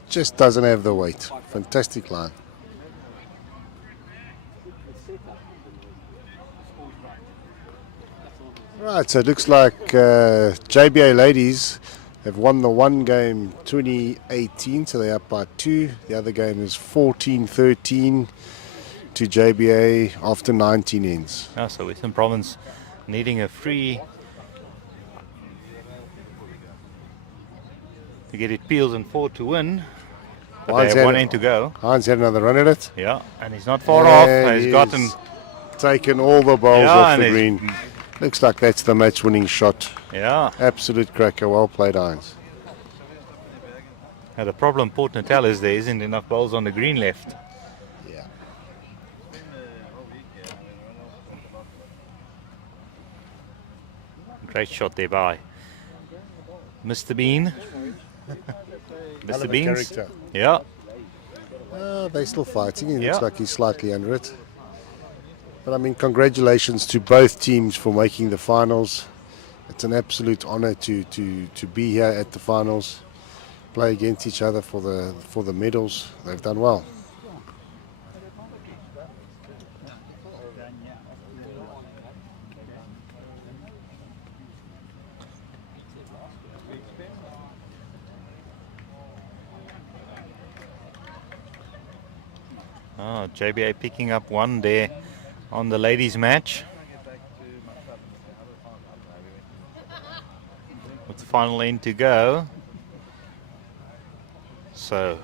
Just doesn't have the weight. Fantastic line. Right, so it looks like JBA ladies have won the one game 2018, so they're up by 2. The other game is 14-13 to JBA after 19 ends. Oh, so Western Province needing a free to get it Peels and 4 to win. But Heinz they have had 1 end to go. Heinz had another run at it. Yeah, and he's not far off. And He's gotten taken all the balls Yeah, off and the he's- green. Looks like that's the match-winning shot. Yeah. Absolute cracker. Well played, Heinz. Now the problem Port Natal is there isn't enough balls on the green left. Yeah. Great shot there by Mr. Bean. Hell of Mr. a Beans. character. Yeah. They're still fighting. It Yeah. looks like he's slightly under it. But I mean, congratulations to both teams for making the finals. It's an absolute honor to be here at the finals, play against each other for the medals. They've done well. Oh, JBA picking up 1 there on the ladies match. of the final end to go. So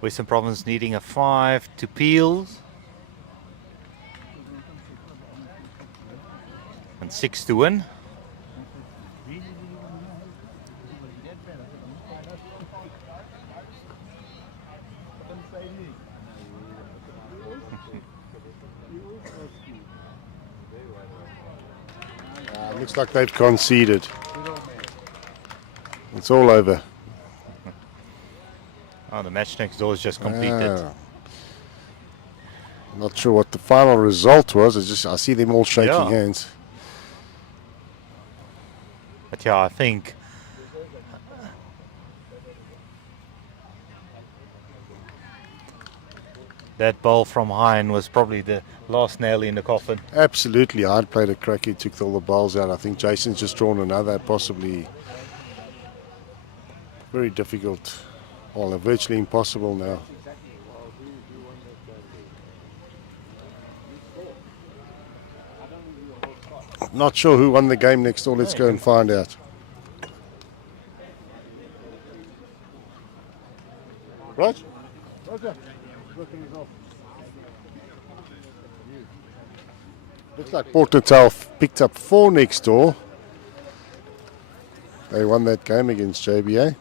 Western Province needing a 5 to Peels and 6 to win. Looks like they've conceded. It's all over. Oh, the match next door is just completed. Not sure what the final result was. I see them all shaking Yeah. hands. But yeah, I think that bowl from Hine was probably the last nail in the coffin. Absolutely, I'd played a crack. He took all the bowls out. I think Jason's just drawn another, possibly very difficult, well, virtually impossible now. Not sure who won the game next door. Let's go and find out. Right? Roger. Looks like Port Natal picked up 4 next door. They won that game against JBA.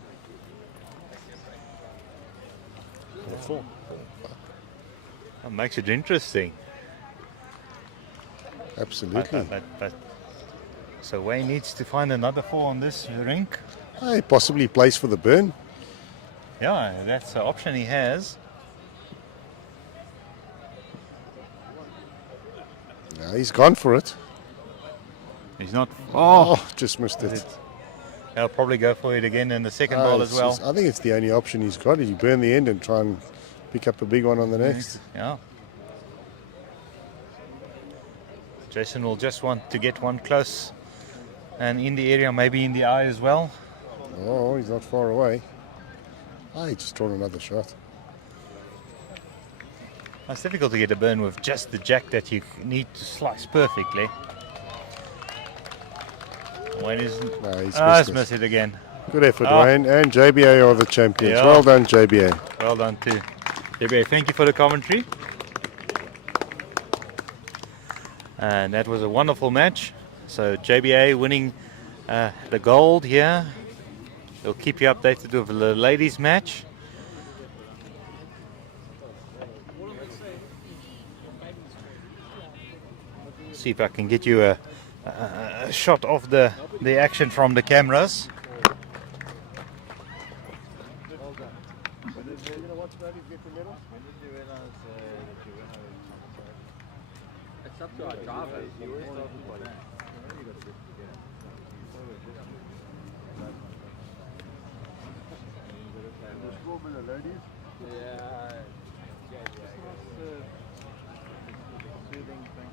4. That makes it interesting. Absolutely. But so Wayne needs to find another 4 on this rink. He possibly plays for the burn. Yeah, that's the option he has. No, he's gone for it. He's not. Oh, just missed it. He'll probably go for it again in the second ball as well. I think it's the only option he's got. You burn the end and try and pick up a big one on the next. Yeah. Jason will just want to get one close and in the area, maybe in the eye as well. Oh, he's not far away. He just drawn another shot. It's difficult to get a burn with just the jack that you need to slice perfectly. Wayne isn't. No, he's missed it again. Good effort, Wayne. And JBA are the champions. Yeah. Well done, JBA. Well done too. JBA, thank you for the commentary. And that was a wonderful match. So JBA winning the gold here. We'll keep you updated with the ladies match. See if I can get you a shot of the action from the cameras. It's up to our drivers. Yeah.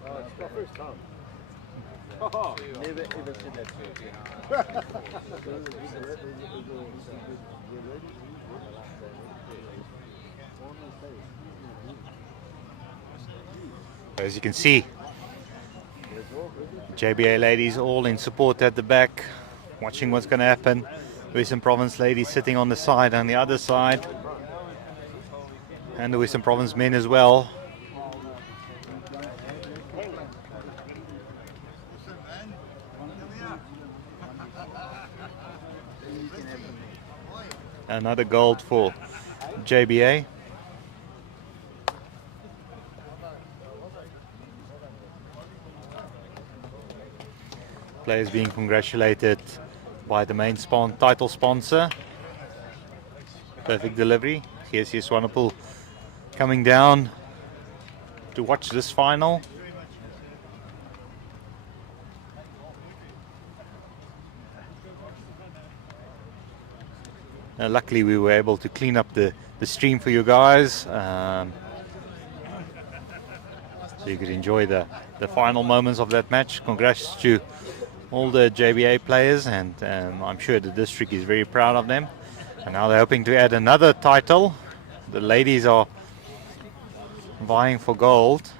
Oh, it's the first time. Oh, never ever seen that As you can see, JBA ladies all in support at the back, watching what's going to happen. Western Province ladies sitting on the side, on the other side, and the Western Province men as well. Another gold for JBA. Players being congratulated by the main title sponsor. Perfect delivery. Here's Swanepoel coming down to watch this final. Luckily we were able to clean up the stream for you guys, so you could enjoy the final moments of that match. Congrats to all the JBA players, and I'm sure the district is very proud of them. And now they're hoping to add another title. The ladies are vying for gold.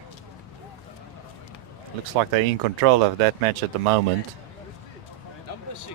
Looks like they're in control of that match at the moment. Number 6.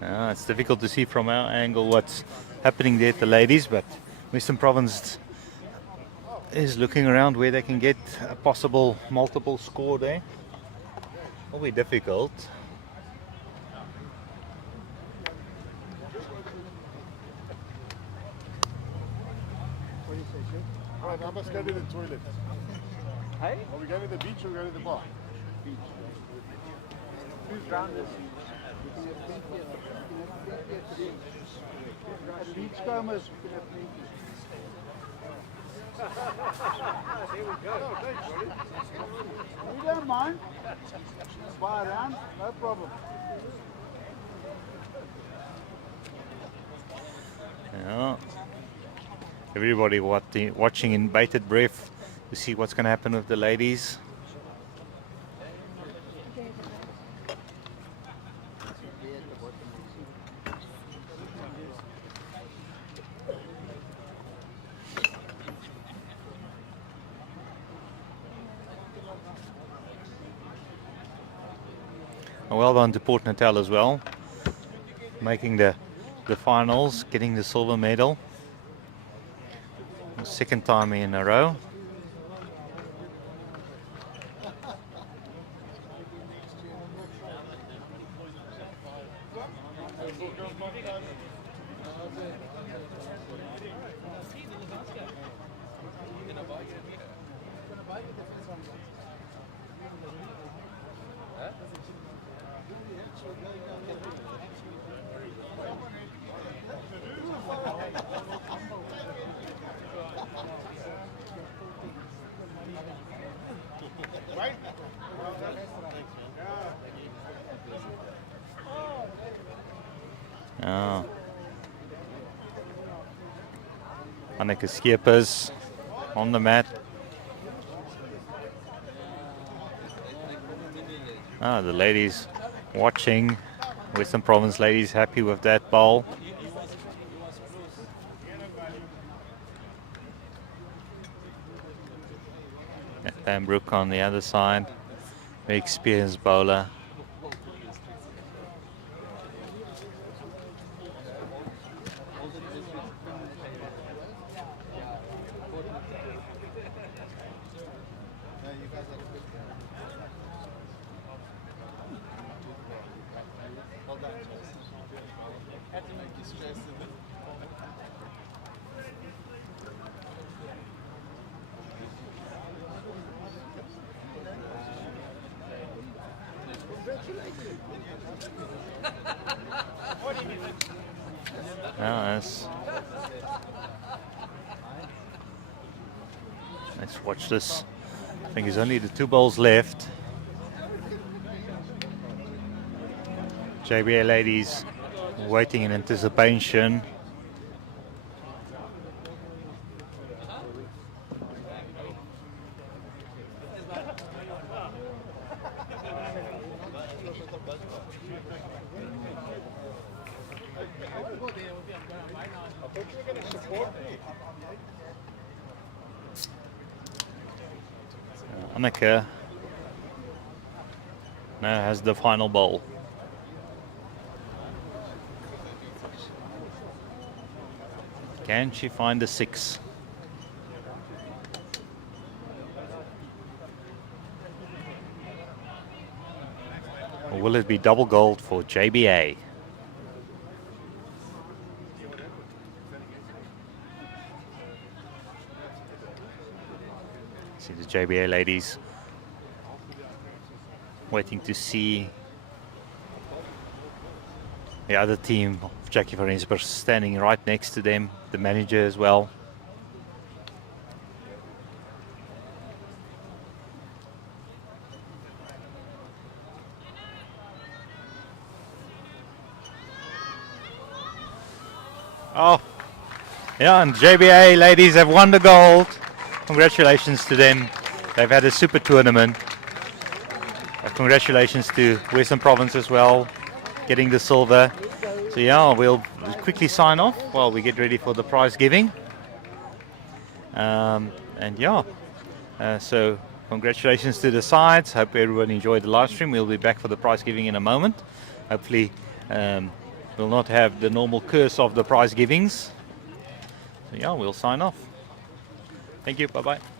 It's difficult to see from our angle what's happening there at the ladies, but Western Province is looking around where they can get a possible multiple score there. Will be difficult. Right, I must go to the toilet. Hey? Are we going to the beach or going to the bar? Beach. Who's round this? Beachcombers. There we go. We don't mind. Buy around, no problem. Yeah. Everybody watching in bated breath to see what's going to happen with the ladies. Well done to Port Natal as well, making the finals, getting the silver medal. Second time in a row. Anneke Schiepers on the mat. The ladies watching. Western Province ladies happy with that bowl. Pembroke on the other side. Very experienced bowler. Let's watch this. I think there's only the 2 balls left. JBA ladies waiting in anticipation. Anneke now has the final ball. Can she find the 6? Or will it be double gold for JBA? See the JBA ladies waiting to see the other team of Jackie van Rensburg standing right next to them, the manager as well. Oh, yeah, and JBA ladies have won the gold. Congratulations to them. They've had a super tournament. Congratulations to Western Province as well, getting the silver. So yeah, we'll quickly sign off while we get ready for the prize giving. And yeah, so congratulations to the sides. Hope everyone enjoyed the live stream. We'll be back for the prize giving in a moment. Hopefully we'll not have the normal curse of the prize givings. So yeah, we'll sign off. Thank you. Bye-bye.